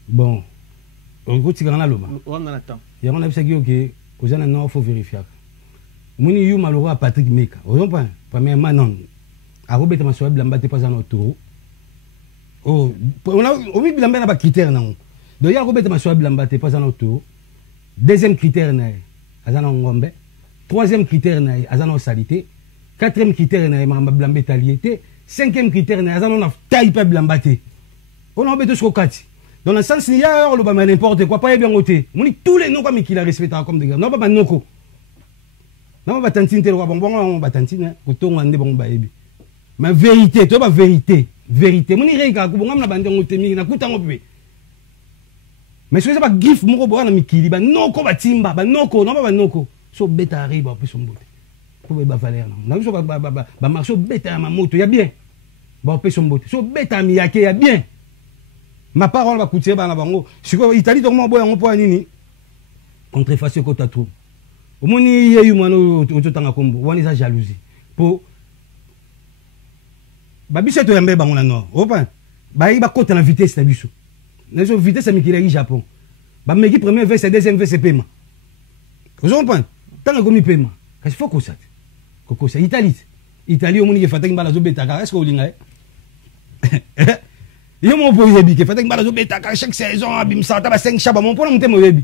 Bon, on continue dans la loba. On attend. Il y a un absent qui OK, aux gens non faut vérifier. Moni yu malheureux Patrick Meka. Vous comprenez? Premièrement non. A Robert Masoua Blamba t'es pas en auto. Oh, on a oui Blamba n'a pas critère non. Donc il y a Robert Masoua Blamba t'es pas en auto. Deuxième critère na azana ngombe. Troisième critère na azana salité. Quatrième critère na mamba blambé taliété. Cinquième critère na azana na taille pas blambate. On a besoin de ce kati. Dans le sens il y a le ba n'importe quoi pas bien côté. Moni tous les noms comme qu'il a respecté comme des gars. Non pas noko. Non pas tantine te roi bon ba tantine ko to ngande bon ba ebi. Mais vérité, toi ba vérité. Vérité. Moni reka ko bon na bande ngote mi na kutango pe. Mais ce pas gif moko bo na mikili ba noko ba timba ba noko non ba noko. So beta arrive ba pe sombote. Pour ba valeur non. Na so ba marché beta ma moto ya bien. Ba pe sombote. So beta mi yake ya bien. Ma parole va coûter ba na bango. Siko Italie donc mo boya po nini. Contrefaçon ko tatu. Au moins il y a eu mano ototanga kombo. Wani za jalousie. Pour ba biso to yambe bango na no. Opa. Ba yi ba kota na vitesse na biso. Na so vitesse mi kila Japon. Ba meki premier verse deuxième verse paiement. Vous comprenez? Tant que mi paiement. Qu'est-ce faut que ça? Koko ça Italie. Italie au moins il fait ngala zo betaka. Est-ce que olinga yo mo po yebi ke fait ngala zo betaka chaque saison abim sa ta ba 5 chaba mon pona mutemo yebi.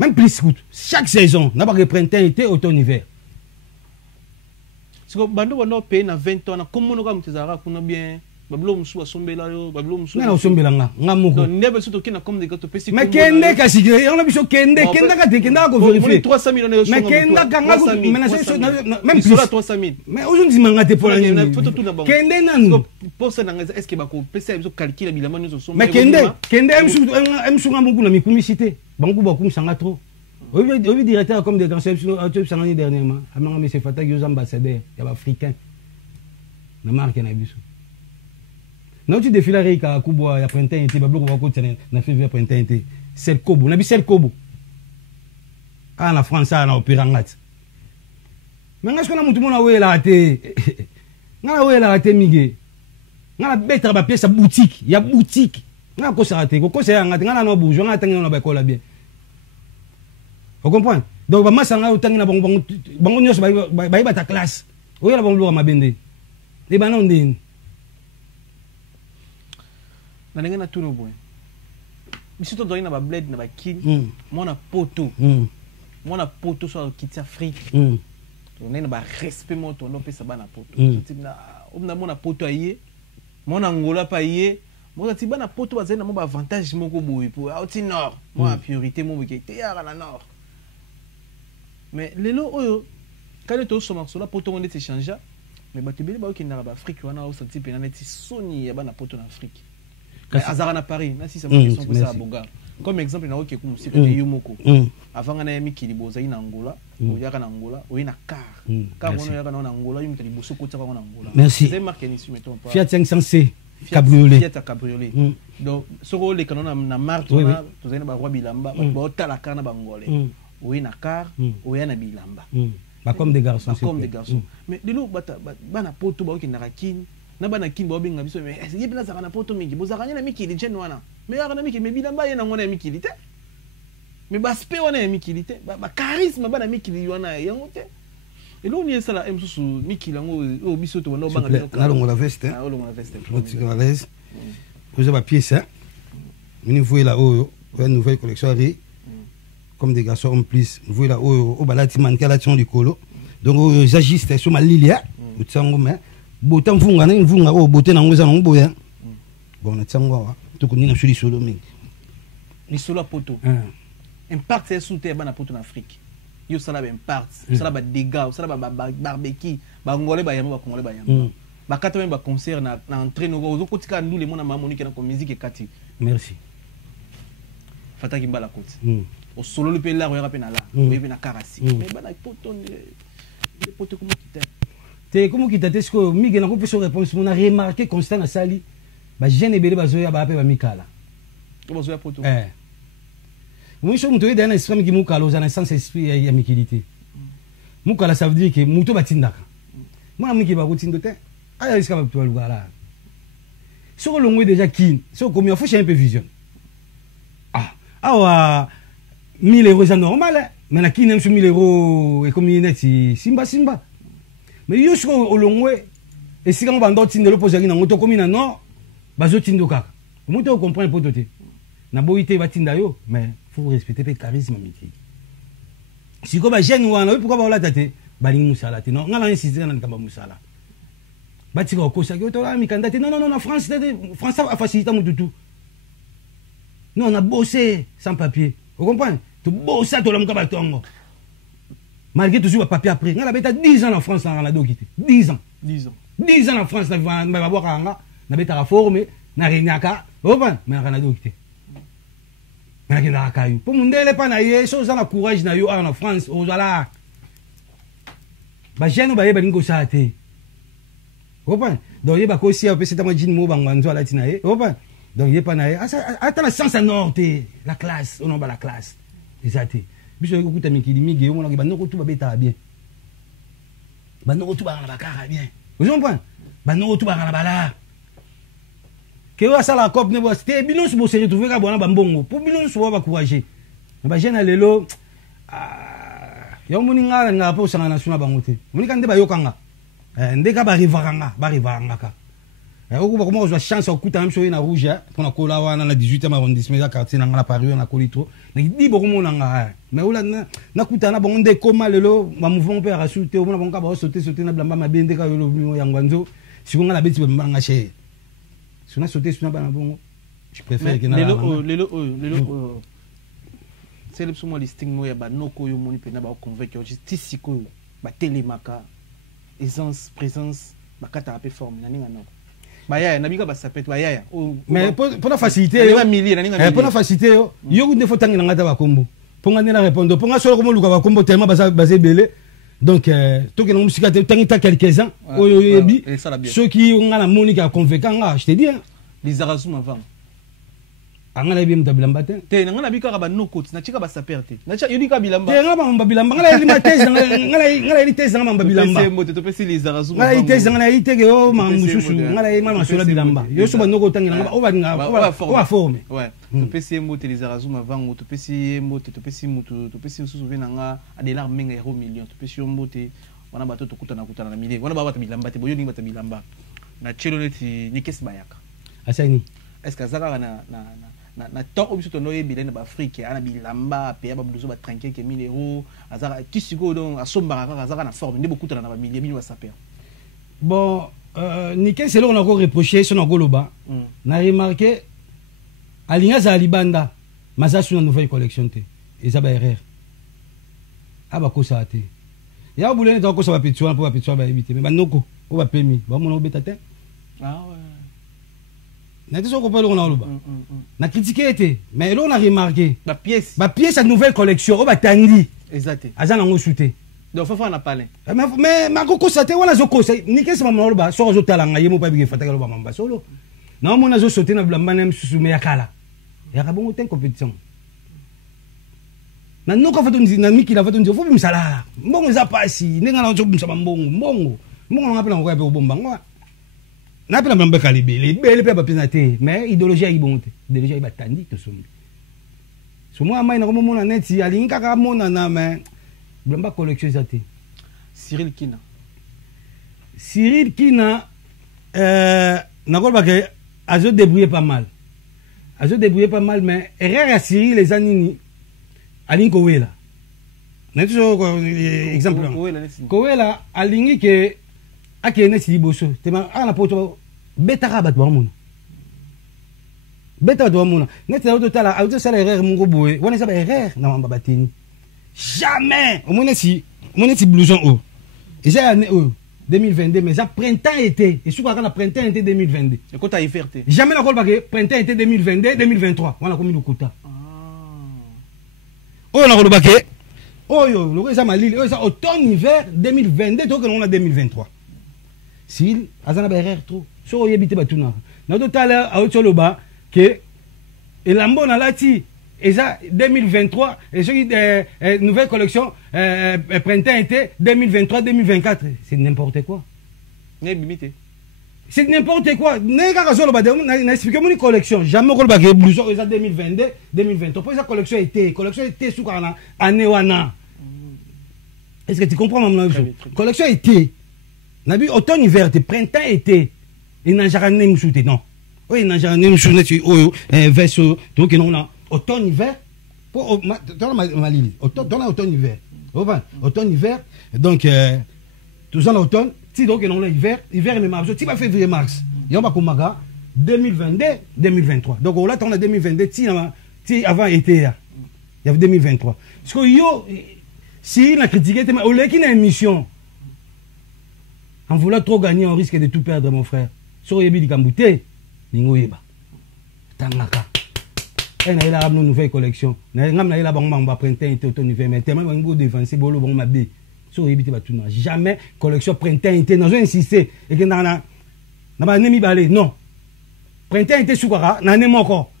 Même plus coûte. Chaque saison, n'a pas que printemps, été, automne, hiver. C'est que bando bando paye na 20 ans, comment on va me qu'on bien. Bablo musu asombela yo, bablo musu. Na asombela nga, nga moko. Donc never surtout qui na comme des gâteaux pesi. Mais kende kasi, on a biso kende ka te kenda ko vérifier. 300 000 on est. Mais kenda ka nga même plus 300 000. Mais aujourd'hui manga te pour la nuit. Kende nanu. Pour ça est-ce que ba ko pesi biso calcul bilama nous sommes. Mais kende emsu nga moko na mikumicité. Bangu ba kumsanga trop. Obi directeur comme des grands chefs l'année dernièrement. Amanga monsieur Fata yo ambassadeur ya ba africain. Na marque na biso. Non, tu défiles à Kubo, il y a printemps, il y a beaucoup de février printemps. C'est le Kobo, on a vu c'est le Kobo. Ah, la France, on a opéré en gat. Mais est-ce qu'on a tout le monde à où elle a été? On a où elle a été migué. On a bête à papier sa boutique. Il y a boutique. On a quoi ça raté? Quoi c'est un gat? On a un bourgeois, on a atteint un bac là bien. Vous comprenez? Donc, ma sanga autant na bon ta classe. Où est la bonne ma bende? Les bananes din. Na nenga na tuno boy. Biso to na ba bled na ba kin. Mona poto. Mona poto so kiti Afrique. To na ba respect mo to no pesa bana poto. Na obna mona poto aye. Mona Angola pa aye. Mona ti bana poto ba zena mo ba avantage moko boy pour outi nord. Mo a priorité mo ke te ya na nord. Mais lelo oyo quand to so marso la poto on était changer. Mais ba tebeli ba ki na ba Afrique wana o santi pe na neti soni ya bana poto na Afrique. Azara na Paris, na si c'est une question pour ça à Boga. Comme exemple, il y a qui comme si c'était Yomoko. Avant on a mis qui liboza in Angola, ou y a en Angola, ou in car. Car on y a en Angola, il y a des bossos côté en Angola. Merci. C'est marqué ici mettons pas. Fiat 500C cabriolet. Fiat cabriolet. Donc ce rôle les canons na marque, on a tous les ba roi bilamba, ba otala kana bangolais. Ou in car, ou y a na bilamba. Ba comme des garçons. Comme des garçons. Mais de l'eau bana poto ba qui na rakine. Na bana kin ba binga biso mais est-ce que bina za na poto mingi bozakanya na mikili jeune wana mais ya na mikili mais bilamba ye na ngona mikili te mais ba spe wana ya mikili te ba charisme bana mikili wana yango te et là on y est ça la msusu mikili ngo o biso to wana banga na longo la veste na longo la veste à l'aise vous avez pièce hein une fois là oh une nouvelle collection ari comme des garçons en plus vous là oh balati manka la tion du colo donc j'agiste sur ma lilia ou tsango mais botan funga na mfunga o bote na ngoza na boya bon na tsangwa to ko nina shuli solo mingi ni solo poto impact c'est sous terre bana poto en Afrique yo sala ba impact sala ba dégâts sala ba barbecue ba ngolé ba yamba ba congolais ba yamba ba kata même ba concert na entrée no zo kotika ndule mona mamonique na ko musique kati merci fataki mbala koti o solo le pe la roya pe na la o yebe na karasi mais bana poto le poto comment tu te comment qui t'a ce que migé na ko peso réponse on a remarqué constant na sali ba jeune ebele bazoya ba pe ba mikala to bazoya poto moi je me dans l'esprit qui mukala aux sens esprit ya mikilité mukala ça veut dire que muto batindaka moi miki ba kotindo te aya iska ba to lugala so ko longwe déjà kin so combien faut un peu vision awa 1000 euros c'est normal mais na kin même sur 1000 euros et comme net simba mais yo siko olongwe esika mo bando tindelo pozaki na ngoto komi na no bazo tindo kaka moto comprendre poto te na boité batinda yo mais faut respecter le charisme miti siko ba jeune wana pourquoi ba ola tate balingi musala te non ngala insister na nkamba musala batika okosa ki to la mikanda te non France a facilité mututu non on a bossé sans papier vous comprenez tu bosser to la mukaba tongo malgré toujours le papier après. On a 10 ans en France, on a 10 ans. 10 ans en France, on a voir on a formé, on a régnaka, mais on a quitté. On a quitté. Pour mon délai, pas naïe, chose dans le courage na yo en France, aux ala. Ba jeune ba yeba ningo sa te. Comprenez? Donc yeba ko si après c'est ta jeune mo bangwanzo ala tinaye. Comprenez? Donc yeba naïe, attends la sens à norte, la classe, on a la classe. Exact. Biso ko kuta mikili migi on a ba noko tu ba beta bien. Ba noko tu ba na bakara bien. Vous comprenez? Ba noko tu ba na bala. Que wa sala cop ne bo c'était binon se bo se retrouver ka bona ba mbongo. Pour binon se ba courager. Na ba jeune lelo yo moni ngala nga po sanga na suna bangote. Moni kan de ba yokanga. Ndeka ba rivaranga ka. Comment on a chance au coup même sur une rouge pour la cola on a 18e arrondissement la quartier dans la Paris on a colitro mais dit beaucoup mon nga mais on na kutana bon de comment lelo ma mouvement peut rasuter on a bon ka sauter na blamba ma bende ka yo yangwanzo si on a la bête mbanga chez si on a sauté sur na bana bon je préfère que na lelo c'est le souvent listing mo ya ba noko yo moni pe na ba convaincre justice ko ba télémaka essence présence ba kata pe forme na ninga noko Bayaya, nabika ba sapet bayaya. Mais pour la facilité, pour la facilité, yo ne faut tangi ngata ba kombo. Pour ngani la répondre, pour nga solo comme luka ba kombo tellement basé belé. Donc to que na musika tangi ta quelques ans, oyoyebi. Ceux qui ont la Monica convaincant, je te dis les arasuma avant. Angala bi mtabilamba te. Te ngana bika ba noko, na chika ba saperte. Na cha yodika bilamba. Te ngaba mbabilamba, ngala ili matezi ngala ili tezi ngaba mbabilamba. Pese moto to pese les arasuma. Ngala ili tezi ngala ili tege o mamususu, ngala ili mama sola bilamba. Yo so ba noko tangi ngaba o ba nga o forme. Ouais. To pese moto les arasuma vango, to pese moto, to pese moto, to pese susu venanga adela menga euro million. To pese moto wana bato to kutana na million. Wana ba bata bilamba te boyo ni bata bilamba. Na chelo neti ni kesi bayaka. Asani. Est-ce que zaka na tant obso to noye bilene ba Afrique ana bilamba pe ba bluzo ba tranquille ke 1000 euros azaka tisiko donc asomba kaka azaka na forme ndebo kutana na ba milliers mini wa saper. Bon Niké c'est là on a encore reproché son ngoloba. Na remarqué alinga za libanda maza sur une nouvelle collection te eza ba erreur. Aba ko sa te. Ya bulene to ko sa ba pitwa pour ba pitwa ba ebité mais banoko o ba permis ba mona obeta te. Ah ouais. Na dit qu'on peut na critiqué mais là on a remarqué la pièce à nouvelle collection on va tandi exact azana ngo shooter donc faut faire na parler mais ma ko constater wala zo ko ni kesi mama loba so zo tala ngaye mo pa bi fataka loba mamba solo na mo na zo sauter na blamba nem susume yakala ya ka bongo ten compétition na noko fa tonzi na miki la fa tonzi fo bi msala mbongo za pasi ninga na zo msaba mbongo ngapela ngo ya pe bomba ngo n'a pas même calibé les belles pas pénaté mais idéologie est bonne idéologie est batandi tout ça sur moi moi na comme mon net si alinga ka mon na mais blamba collection zate Cyril Kina na ko ba que azo débrouiller pas mal mais erreur à Cyril les anini alinga wela na toujours exemple Kowela alingi que akene si liboso tema ana poto betaka bat ba mona beta do mona net na totala auto sala erreur mungo boye wana sa ba erreur na mamba batini jamais au moins si blouson o et j'ai année 2022 mais ça printemps été et souka kana printemps été 2022 et quand tu verté jamais na kolba que printemps été 2022 2023 wana komi lukuta oh na kolba que oh yo lo ça malili oh ça automne hiver 2022 donc on a 2023 s'il azana ba erreur trop so yebite batuna na total a otoloba que elambo na lati eza 2023 et ce nouvelle collection printemps été 2023 2024 c'est n'importe quoi c'est n'importe quoi nega kazoloba na expliquer mon collection jamais kolba que blouson eza 2022 2023 pour esa collection été sous kana année wana est-ce que tu comprends maman collection été nabi automne hiver te printemps été et n'a jamais moussouté non oui n'a jamais moussouté oh verso donc non on automne hiver pour dans ma ligne automne hiver automne hiver donc tout ça l'automne si donc non hiver et mars si pas février mars et on va komaga 2022 2023 donc on attend 2022 si avant été il y avait 2023 parce que yo si la critiqué mais au lieu qu'il y a une émission en voulant trop gagner, on risque de tout perdre, mon frère. So yebi di kambouté, ningo yeba. Tangaka. Et na ila une nouvelle collection. Na ngam na ila bang ba printemps et automne hiver, mais tellement bango défenser bolo bang mabe. So yebi ti batuna. Jamais collection printemps été. Nous insister et que na ba nemi balé. Non. Printemps été soukara, na nemo encore.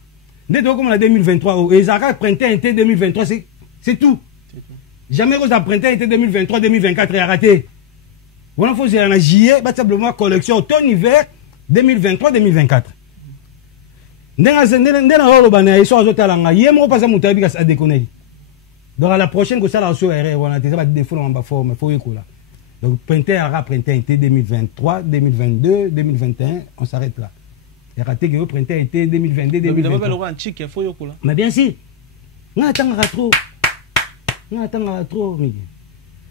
Dès donc comme la 2023 et Zaka printemps été 2023 c'est tout. Jamais rose printemps été 2023 2024 est raté. On faut dire en juillet, simplement collection automne-hiver 2023-2024. Donc à la prochaine, ça la on a des défauts en bas forme, faut y Donc, printemps, printemps été 2023, 2022, 2021, on s'arrête là. Il y a raté que le printemps été 2022, 2023. Mais bien sûr, on attendra trop. On attendra trop, Miguel.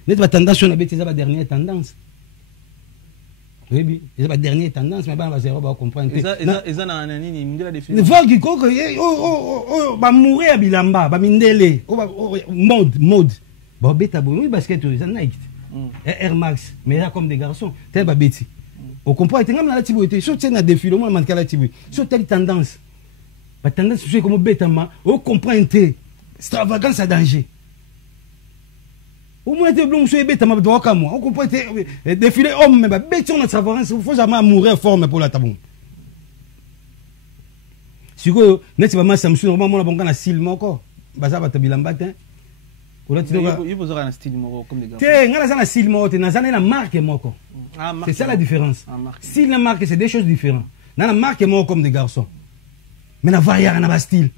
N'est-ce pas tendance, on a bêtise la dernière tendance. Oui, c'est la dernière tendance, mais on va comprendre. Et ça, n'a la définition. Le vol qui coque, va mourir à Bilamba, va mindele, mode. Bon, bêta, bon, oui, basket, ça n'a Nike. Air Max, mais là comme des garçons, tel ba bêti. On comprend, tu as la tibouité, sur tu as défilé, on manque la tibouité. Sur telle tendance, la tendance, c'est comme bêta, on comprend, extravagance à danger. Au moins, tu es blond, tu es bêta, on comprend, défilé homme, mais bêta, on a extravagance, il faut jamais mourir forme pour la tabou. Si vous n'êtes pas mal, ça me suit, normalement, on a un style, encore. Baza, va te bilambate. Il faut un style comme des gars. C'est ça la différence. Style et marque, c'est des choses différentes. Dans la marque, comme des garçons. Mais la variété, on a un style.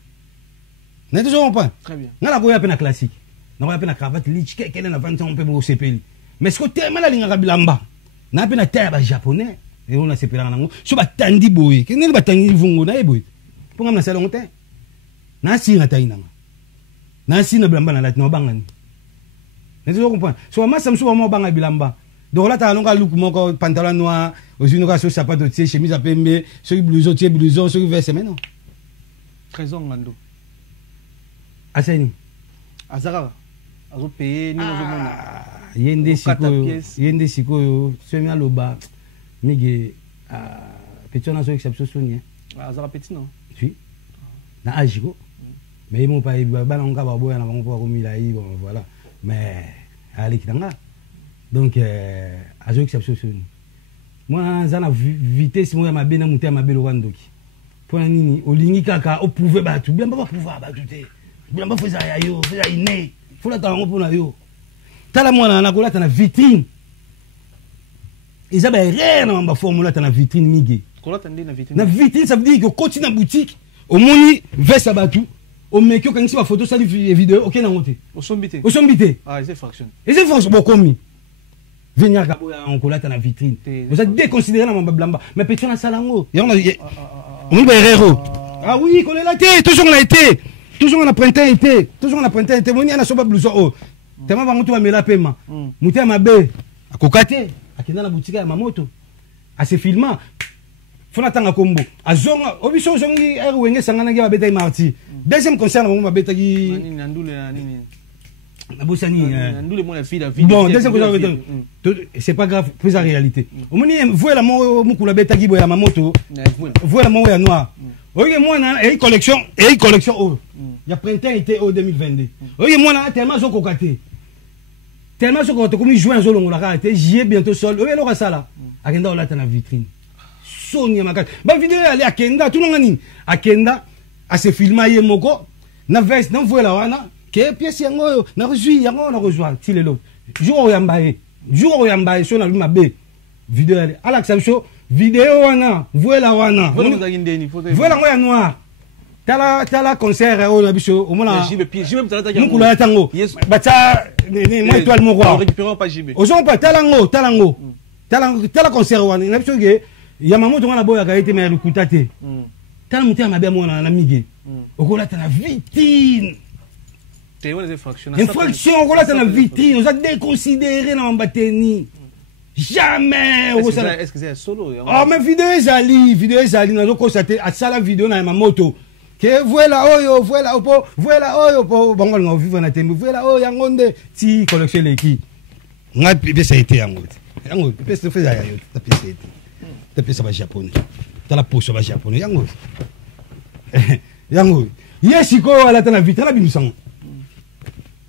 Vous n'avez toujours pas. Très bien. On a un classique. On a un cravate, quelqu'un a 20 ans, on peut au CPL. Mais ce que tu as mal à l'ingarabilamba, on a un terre japonais. Et on a CPL en anglais. Je suis tandi boy. Quel est le tandi vungo na boy? Pour moi, c'est longtemps. Nasi na taïna. Nasi na bilamba na latino bangani. Vous comprenez? So moi ça me souvent banga bilamba. Donc là tu as longa look mon pantalon noir, aux une occasion sapato de chemise à pembe, sur blouson, sur veste mais non. Trésor ngando. Aseni. Azara. Azo payer ni mona. Yende siko semi aloba. Mige petit on a so exception sonia. Azara petit non. Oui. Na ajigo. Mais ils m'ont pas on va boire na on pour là bon voilà. Mais allez kitanga. Donc à ce exception moi za na vitesse moi ma bena muté ma belo wandoki. Pour nini olingi kaka o pouvoir battu bien pas pouvoir battu te. Bien pas faire ça yo, faire iné. Faut la tango pour na yo. Tala moi na kola ta na vitrine. Ils avaient rien dans ma formule ta na vitrine migi. Kola ta na vitrine. Na vitrine ça veut dire que continue na boutique au moni veste battu. Au mec qui a une photo, ça lui fait vidéo, ok, non, au sombité. Au sombité. Ah, c'est fraction. Et c'est fraction, bon, comme venir en colette à la vitrine. Vous êtes déconsidéré dans mon blamba. Mais petit, on a salango. On a héros. Ah oui, qu'on est là, toujours on a été. Toujours on a printemps été. Toujours on a printemps été. Mon y a soba blouson. Tellement va monter à me la paiement. Monter à ma baie. À Kokate. À qui dans la boutique à ma moto. À ces films. Faut attendre combo. À zonga, obiso zongi erwenge sangana ga beta marti. Deuxième concert na beta gi nandule na nini. Na bosani nandule mo la fille la bon, deuxième concert c'est pas grave, plus la réalité. Omoni voila mo mukula beta gi boya mamoto. Voila mo ya noir. Oye moi na collection oh. Il y a printemps été au 2022. Oye moi na tellement zo kokate. Tellement zo kokate comme jouer en zolongo la raté, j'y ai bientôt seul. Oye lo ça là. Agenda là dans la vitrine. Sonia makati ba vidéo ali akenda tunanga nini akenda ase filma ye moko na veste na voila wana ke pièce yango na rejoint ti lelo jour yambaye so na luma be vidéo ali ala exception vidéo wana voila voila ngoya noir tala concert o na biso o mona mukula tango bata ni moi étoile moko récupérons pas JB ozo pas talango tala concert wana na biso ge Yamamoto on a boya gaite mais lukutate. Tala muté ma be mona na migi. Okola ta na vitrine. T'es où les infractions? Infraction okola ta na vitrine, on a déconsidéré na mbateni. Jamais. Est-ce que c'est solo? Oh mais vidéo ezali na zoko sate a sala vidéo na Yamamoto. Que voilà oyo po bango nga vivre na tembe. Voilà oyo yangonde ti collection leki. Nga pipe ça été yango. Yango pipe se fait ya yo, ta pipe été. Tapé ça va japonais. T'as la peau ça va japonais. Yango. Yesiko ala tana vite na bimisango.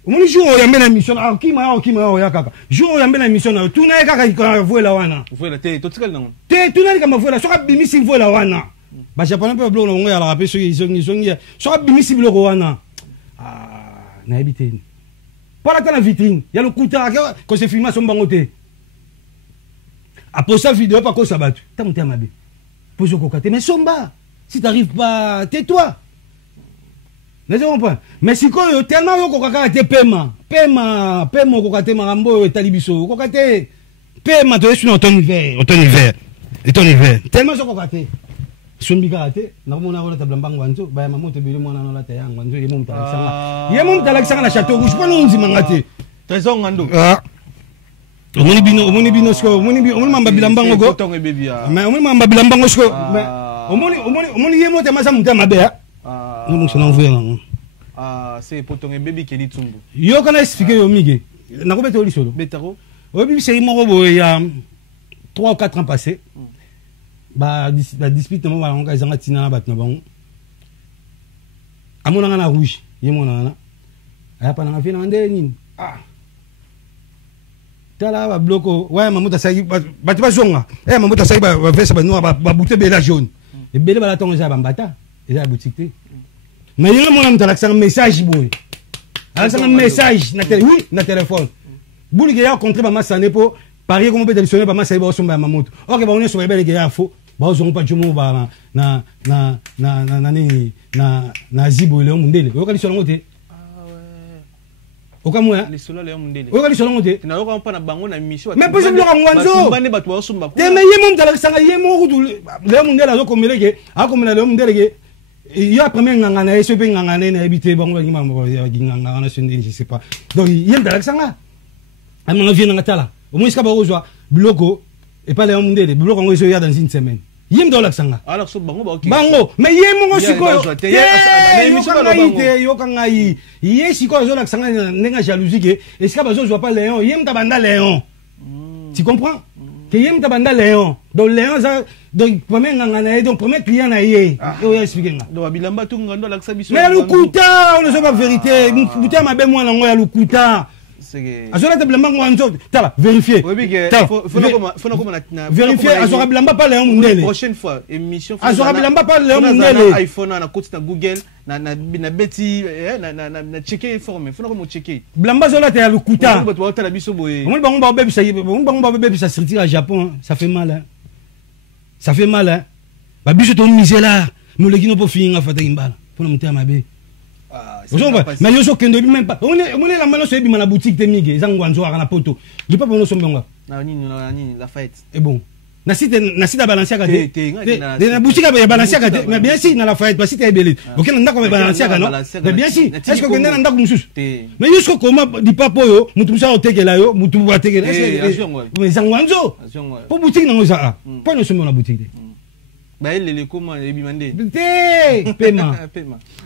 Omoni jour o yambe na mission a kima ya kaka. Jour o yambe na mission na tuna kaka ka voila wana. Voila te totikal nango. Te tuna kama voila soka bimisi voila wana. Ba japonais pe blo ngo ya la rapé so yizongi. Soka bimisi bloko wana. Ah, na habité. Para tana vitrine. Ya le kuta ko se filma son bangote. Après ça, vidéo, pas quoi ça battu. T'as monté à ma baie. Pose au cocaté. Mais somba. Si t'arrives pas, tais-toi. Mais si quoi, tellement au cocaté, paiement au cocaté, marambo, talibiso, au cocaté. Pe mato sur automne hiver. Tellement je crois que Sombi karaté, na mona rola tablambango wanzo, ba mamoto bile mona na la tayang wanzo, yemo mtalakisanga. Yemo mtalakisanga na château rouge, pas non zimangate. Trésor ngando. Ah. Omoni bino sko, omoni mamba bilambango go. Mais omoni mamba bilambango sko, mais omoni yemo te masa muta mabe ha. Ah. Nous sommes envoyés. Ah, c'est potonge baby qui dit tumbu. Yo kana expliquer yo mige. Na ko beto li solo. Betaro. Obi c'est mo bo ya 3 ou 4 ans passés. La dispute mo ba nga zanga tina bat na bango amona nga na rouge yemo na aya pa na fina ande nini tala ba bloko wa mamuta sai ba zonga mamuta sai ba vesa ba noir ba bouté bela jaune e bele ba la tonga za bambata et la boutique te mais yanga mona mutala sang message boy ala sang message na téléphone buli ke ya rencontrer ba masane po parier comment peut solutionner ba masai ba somba mamuto OK ba on est sur bele ke ya faux ba ozongo pa jumo ba na zibo le mundele oka lisolo ngote okamwa lisolo le mundele oka lisolo ngote na oka mpa na bango na mission mais possible ka ngwanzo bane batu ba osumba te me yemo mtala sanga yemo kudu le mundele azo komeleke akomela le mundele ke ya premier nganga na eso pe nganga na habité bango ngima ya nganga na sende je sais pas donc yem mtala sanga amanga vient ngatala au moins ka ba ozwa bloko et pas les hommes de bloc on est dans une semaine yim do laksanga alors so bango ba OK bango mais yim ngo siko yo kanga yi ye siko zo laksanga nenga jalousie ke est ce que bazo zo pas Léon yim tabanda Léon tu comprends que yim tabanda Léon donc Léon ça donc premier nganga na donc premier client na ye yo expliquer nga donc bilamba tu ngando laksa biso mais lukuta on ne sait pas vérité lukuta mabe moi na ngo ya lukuta azora te blamba ngwanzo tala vérifier vérifier azora blamba pas Léon Mundele prochaine fois émission azora blamba pas Léon Mundele iPhone na côté na Google na beti na checker informer fona ko mo checker blamba zola te ya lukuta ba to tala biso boye on bango ba bebisa bango ba bebisa sortir à Japon ça fait mal hein ça fait mal hein ba biso to misela mo legino po finga fata imbala pona mutema mabe mais yo so kendo même pas on est la malo so ebima na boutique te mige zango anzo na poto je pas pono sombonga na nini la fête et bon na site Balenciaga de na boutique ya Balenciaga mais bien si na la fête parce que c'est belé OK na ndako Balenciaga non mais bien si est-ce que na ndako mususu mais jusqu'au comment di papo yo mutu musa otekela yo mutu batekela mais zango anzo pour boutique na ngoza pas no sombonga na boutique ba elele comment ebimande te paiement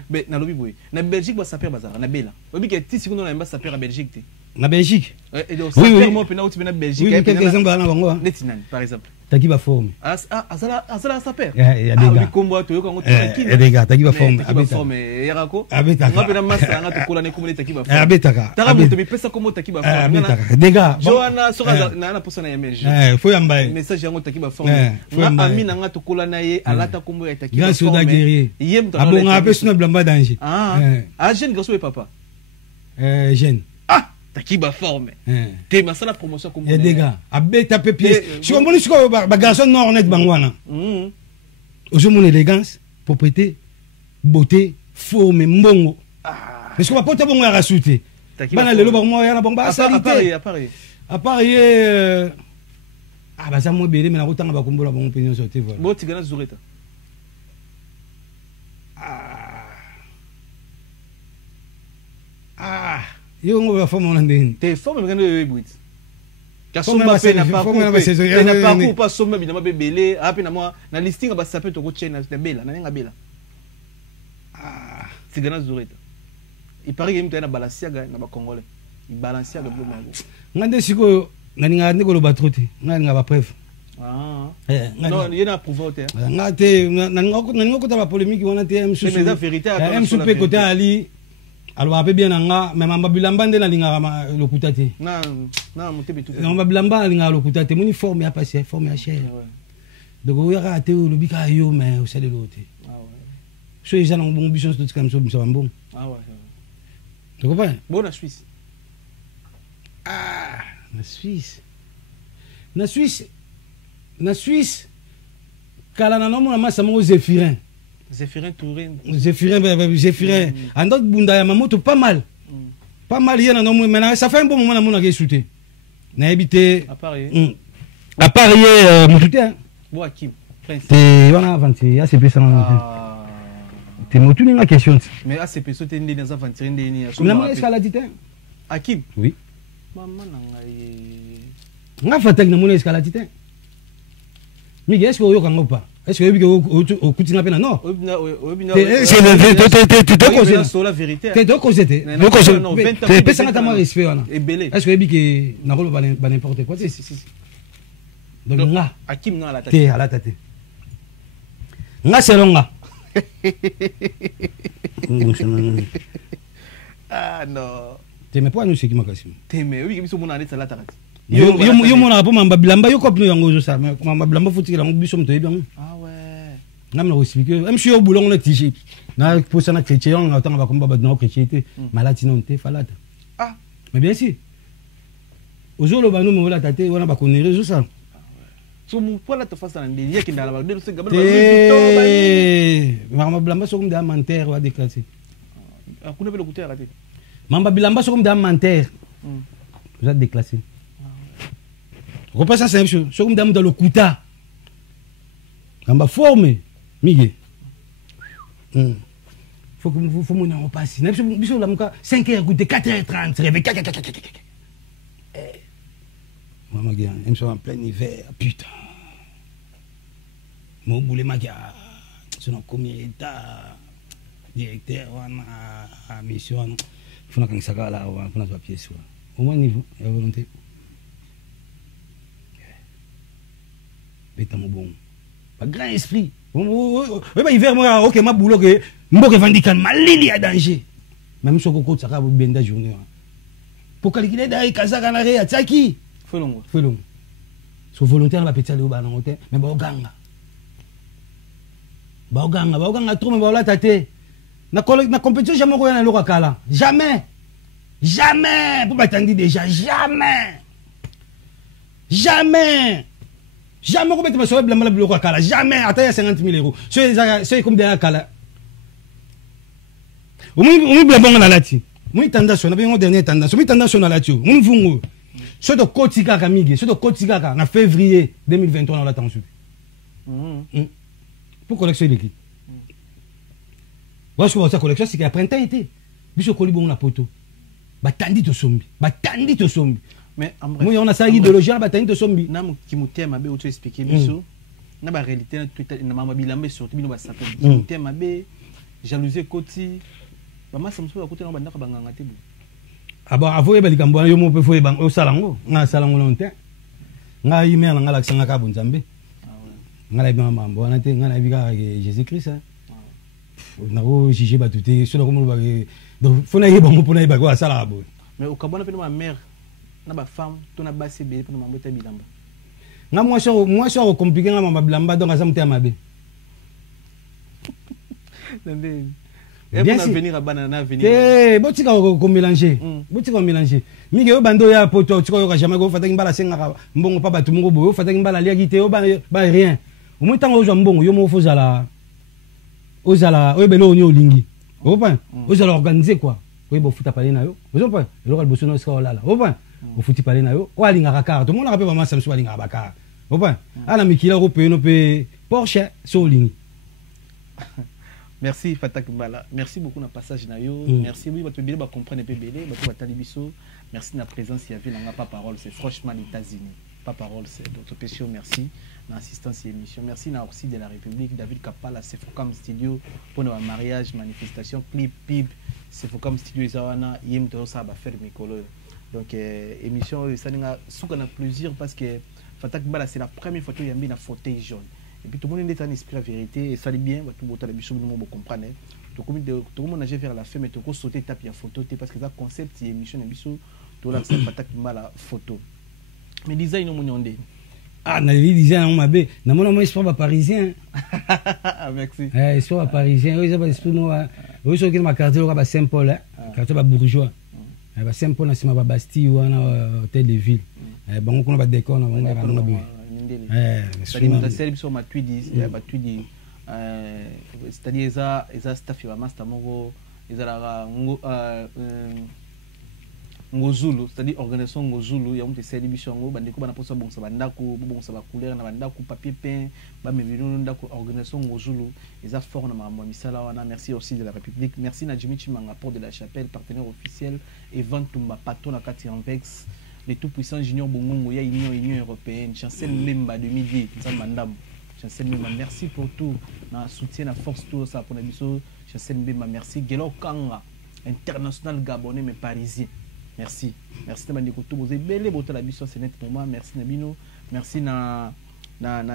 mais na lobi boy na Belgique ba saper bazara na bela obi ke ti sikundo na mba saper à Belgique te na Belgique et donc saper mo pena outi na Belgique et quelques exemples na bango netinan par exemple taki ba forme azala saper ya dega kombo to yoko ngoto ya dega taki ba forme yarako abeta ngapena masa nga to kola ne komole taki ba forme abeta taka moto bipesa komo taki ba forme dega joana soka na posana ya message faut yamba message yango taki ba forme nga amina nga to kola na ye alata kombo ya taki ba forme yem to abonga apesuna blamba danger jeune garçon et papa jeune taki ba forme te masala promotion comme ya dega abeta pe pièce si on boni siko ba garçon non honnête bangwana ozo mon élégance propreté beauté forme mbongo parce que ba pota bongo ya rasute bana lelo ba mo ya na bongo ba salite à part ba za mo belé mais na kotanga ba kombola bongo opinion sorti voilà bo tigana zureta yo ngo ba forme on ndeni te forme ngano yo ebwit kasomba pe na parcours pas somba bina mabebele api na moi na listing ba sape to ko chena na bela na nga bela tigana zureta il paraît que mutana Balenciaga na ba congolais il Balenciaga blo mango ngande siko na ninga ndiko ba trote nga ba preuve non il y a un pouvoir terre ngate na ngo ko ta ba polémique wana te c'est la vérité à MSP côté ali alors après bien nga mais mamba bilamba nde na linga lokuta te na mutebi tout mamba bilamba linga lokuta te moni forme ya passé forme ya cher donc o yaka te o lobika yo mais o sale lote so ils ont bon biso tout comme ça bon tu comprends bon la Suisse na Suisse kala na nomo na masa mo Zéphirin Touré Zéphirin andot bunda ya mamoto pas mal yena no mais ça fait un bon moment na mona ke souté na habité À part Moutouté, hein. Bon, Hakim, Prince. T'es on a avancé, ACP ça. T'es Moutouté une question. Mais ACP so t'es dans aventure ndeni. Comme la escalade. Hakim. Oui. Maman ngai. Nga fatek na mon escalade. Miguel, est-ce que vous avez pas? Est-ce que vous avez un peu? Non. C'est la vérité. Tu es causé. Tu es respect. Est-ce que vous avez n'importe quoi? Donc, là, Hakim non à la tête. T'es à la tête. Là, c'est long. Ah non. Tu n'aimes pas nous, c'est qui m'a cassé. Tu aimes, oui, qui sont mon année, c'est la tête. Yo mon rapport mamba bilamba yo kopno yango ça mais mamba bilamba faut que la biso mto bien. Ah ouais. Ngam na expliquer même si yo boulon na tiché. Na pour ça na chrétien on attend ba komba ba na chrétienté malati non te falata. Ah. Mais bien sûr. Ozolo ba no mo la tate wana ba connaître tout ça. So mon quoi la te face na ndeli yaki ndala ba de se gabal ba mamba bilamba so comme des menteur wa déclarer. Ah kuna pe le côté raté. Mamba bilamba so comme des menteur. Vous êtes déclassé. Repasse ça, c'est une chose. C'est comme dans le Kouta. On va former. Miguel. Faut que mon repasse. 5h, 4h30. Réveil. Maman, je suis en plein hiver. Putain. Mon boulet, c'est un commis directeur à mission. Il faut que ça là, il faut que ça pièce. Au moins niveau, il y a volonté. Bêta mon bon. Pas grand esprit. Bah hiver moi OK ma boulot que mboke vendikan malili à danger. Même si on ça va benda journée. Pour calculer d'ailleurs kazaka na réa tsaki. Folongo. So volontaire la petite au banan hôtel mais ba oganga. Ba oganga trop mais ba la tate. Na compétition jamais ko na loka kala. Jamais. Pour m'attendre déjà jamais. Jamais on peut sauver le bloc à Kala. Jamais. Attends, il y a 50 000 €. C'est comme des Kala. On me blâme à la tête. Moi, tendance, on a bien une dernière tendance. On tendance à la tête. On vous. Ce de Kotika Kamigi, ce de Kotika en février 2023 on l'attend sur. Pour collectionner l'équipe. Parce que votre collection c'est qu'à printemps été. Biso kolibon la poto. Batandi to sombi. Mais moi on a ça idéologie à batandi to sombi. Nam qui muté mabe auto expliquer biso. Na ba réalité na mama bilambe surtout bino ba sapé. Muté mabe jalousie koti. Mama samso ba côté na banda ka banganga te. Ah bon avoye ba likambo yo mo pe foye bang o salango. Nga salango lonte. Nga yime na ngala kisanga ka bunzambe. Nga la bien mambo na te nga na bika Jésus Christ. Na ko jije ba tuté so na ko mo ba donc faut na yeba mo pona yeba ko asala bo. Mais au Cabana pe ma mère na ba femme to na ba CB pe na mambota bilamba. Nga moi so compliqué nga mamba bilamba donc asa mutema be. Et bien venir à banana venir. Eh botika ko mélanger. Botika ko mélanger. Mige yo bando ya poto tiko yo ka jamais ko fataki mbala senga mbongo pa batu mungo bo fataki mbala lia gite yo ba rien. Au moins tango zo mbongo yo mo fozala. Ozala oyebelo onyo lingi. Opa, ozala organiser quoi. Oui, bon, foot à parler na yo. Vous comprenez? Le rôle bosso no ska là. Opa, au foot parler na yo. O alinga rakar. Tout le monde rappelle maman Samsung alinga bakar. Opa, ala mikila européen no pe Porsche so lingi. Merci Fatak Mbala. Merci beaucoup na passage na yo. Merci oui, votre bien ba comprendre peu belé, ba tali biso. Merci na présence ya ville pas parole, c'est franchement les États-Unis. Pas parole, c'est d'autres péchés. Merci na assistance et émission. Merci na aussi de la République David Kapala, c'est Focam Studio pour nos mariage, manifestation, clip, pib, c'est Focam Studio Izawana, yem to ça ba faire mikolo. Donc émission ça n'a souka na plaisir parce que Fatak Mbala c'est la première photo yambi na fauteuil jaune. Et puis tout le monde est en esprit la vérité et ça dit bien, tout le monde a comprendre. Tout le monde a vers la fin mais tout le monde sauter tape la photo parce que ça concept et émission biso tout là c'est Fatak Mbala photo. Mais design on monde. Ah na li design on mabe, na mon espoir parisien. Merci. Espoir parisien, oui ça va esprit no. Oui so ki ma quartier ba Saint-Paul, quartier ba bourgeois. Ba Saint-Paul na sima ba Bastille wana hôtel de ville. Bango kuna ba décor na bango na ba. C'est-à-dire sur ma tweedy, c'est-à-dire ça staff ya master mogo ezala Ngozulu, c'est-à-dire organisation Ngozulu, il y a un essai de bichongo, bandeko bana posa bon sabandako, bon sa couleur na bandako papier peint, ba mebino ndako organisation Ngozulu, ils a fort na mambo misala wana. Merci aussi de la République, merci na Jimmy Chimanga Port de la Chapelle, partenaire officiel et Ventumba patron na Kati Anvex, les tout puissants junior Bongongo, ya Union européenne, chancel Memba de midi, ça mandam. Chancel Memba, merci pour tout, na soutien na force tout ça pour na biso, chancel Memba, merci Gelo Kanga, international gabonais mais parisien. Merci. Merci de tout. Vous avez belle beauté la biso c'est net pour moi. Merci Nabino. Merci na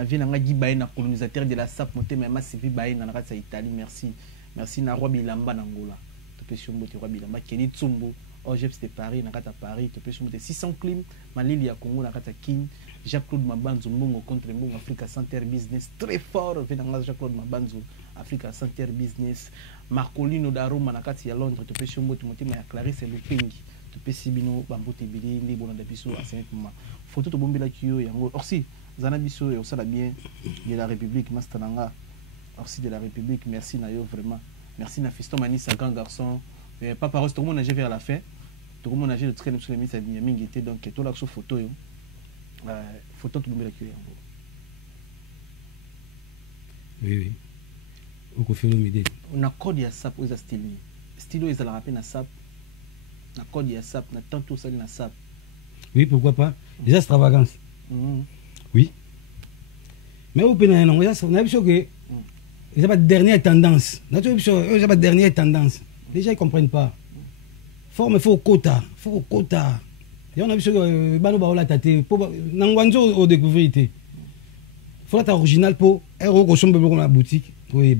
vie na Guy Baye na colonisateur de la SAP monté mais ma CV Baye na rata Italie. Merci. Merci na Roi Bilamba na Angola. To pe shombo te Roi Bilamba Kenny Tsumbo. OGEPS de Paris na rata Paris. To pe shombo te 600 clim Malili ya Congo na rata King. Jacques-Claude Mabanzo Mbongo contre Mbongo Africa Center Business très fort. Venanga Jacques-Claude Mabanzo Africa Center Business. Marcolino Daruma na kati ya Londres. To pe shombo te monté ma Clarisse Lupengi. Tu peux sibino bambote bili ndi bona dabiso à 5 mois photo to bombela kiyo yango orsi zana biso et au sala bien de la République mastananga orsi de la République merci na yo vraiment merci na Fiston Manissa grand garçon papa Rose tout le monde a vers la fin tout le monde a le train sur les mises à mingi était donc tout là sur photo yo photo to bombela kiyo yango oui au confirme midi on a code ya sap aux stylo ils la rappel na sap na code ya SAP, na tantôt ça na SAP. Oui, pourquoi pas. Les extravagances. Oui. Mais au pénal, on a vu que ils n'ont pas de dernière tendance. Ils n'ont pas de dernière tendance. Les gens ne comprennent pas. Il faut quota. Il faut quota. Et on a vu que Bano Baola Tate, Nangwanzo au découvert. Il faut être original pour héros qui sont dans la boutique. Oui,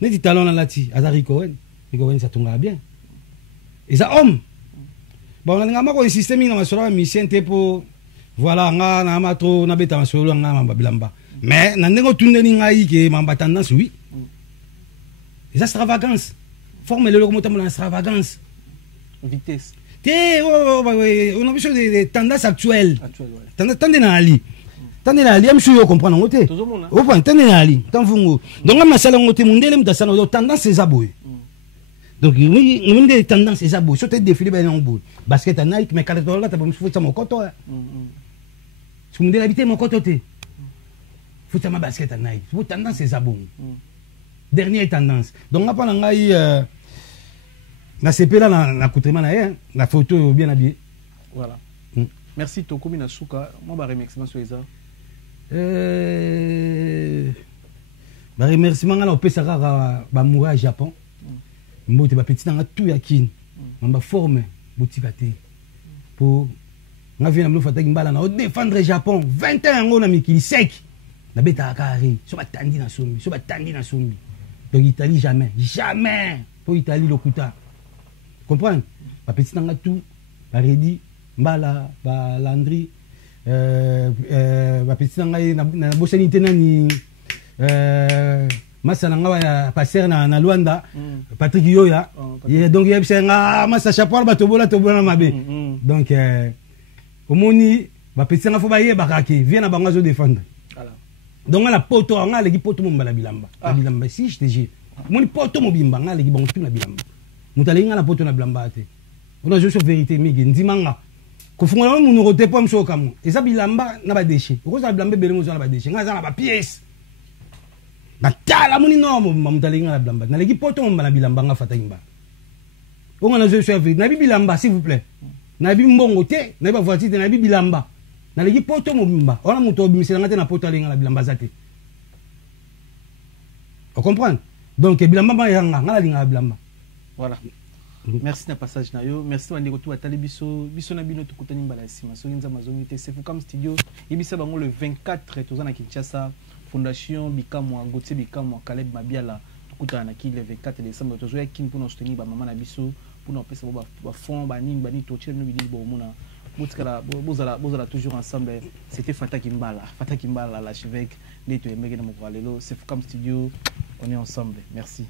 les dit talons dans la ti, Azari Cohen. Et Cohen, ça tombe bien. Et ça homme bon on a un système dans sur la mission pour voilà nga na matro na beta sur nga mamba bilamba mais na ndenge tourner ngai ke mamba tendance oui les extravagances forme le locomoteur dans l'extravagance vitesse on a vu sur des tendances actuelles tendez na ali monsieur yo comprendre ngote au point tendez na ali tant fungo donc na sala ngote mundele mtasana tendance c'est aboy. Donc, il y a des tendances, c'est ça, beau. Surtout défilé, ben non, beau. Basket à Nike, mais quand tu là, tu vas me foutre mon coton. Si vous me dites, mon coton, faut que ma basket à Nike. Vous tendance, c'est ça, bon. Dernière tendance. Donc, on a la CP là, la coutrement, la photo bien habillée. Voilà. Merci, Tokomi Nasuka. Moi, je remercie ça. Remerciement, on peut savoir, au Japon. Mbote ba petit na tout yakine mamba forme botika te pour nga vient na fata kimbala na défendre Japon 21 ngo na mikili sec na beta carré so ba tandi na sombi donc Italie jamais pour Italie lokuta comprendre ba petit na tout ba ready mbala ba landry ba petit na bosani tenani Massa nanga passer na Luanda Patrick Yoya donc il y a massa chapeau ba tobola mabe donc omoni ba petit nga fo ba ye bakaki vient na bango zo défendre donc la poto nga legi poto mo mbala bilamba bilamba si je te dis moni poto mo bimba nga legi bango tuna bilamba mutali nga na poto na bilamba te on a juste vérité migi ndimanga ko fungola mo nuko te po mso kamo eza bilamba na ba déchet ko za bilamba bele mo zo na ba déchet nga za na ba pièce na tala muni no mutalinga la bilamba na legi poto mbala bilamba nga fata imba on a je suis na bilamba s'il vous plaît na bi mbongo te na ba voiture na bi bilamba na legi poto mbimba on a muto bimisela ngate na poto linga la bilamba zate on comprend donc bilamba ba yanga ngala linga la bilamba voilà. Merci na passage na yo merci bandeko tout atali biso na bino tukutani mbala sima so nza mazongi te c'est Fukam studio ibisa bango le 24 tozana Kinshasa Fondation Bikamwa Gauthier Bikamwa Caleb Mabiala tukutana na ki le 24 décembre tozoya kin pour nous soutenir ba maman na biso pour nous pesa ba fond ba ning ba ni to tshelo bidi bo mona mutkala bozala toujours ensemble c'était Fata Kimbala l'archevêque neto yemege na mokwalelo c'est Fukam studio on est ensemble merci.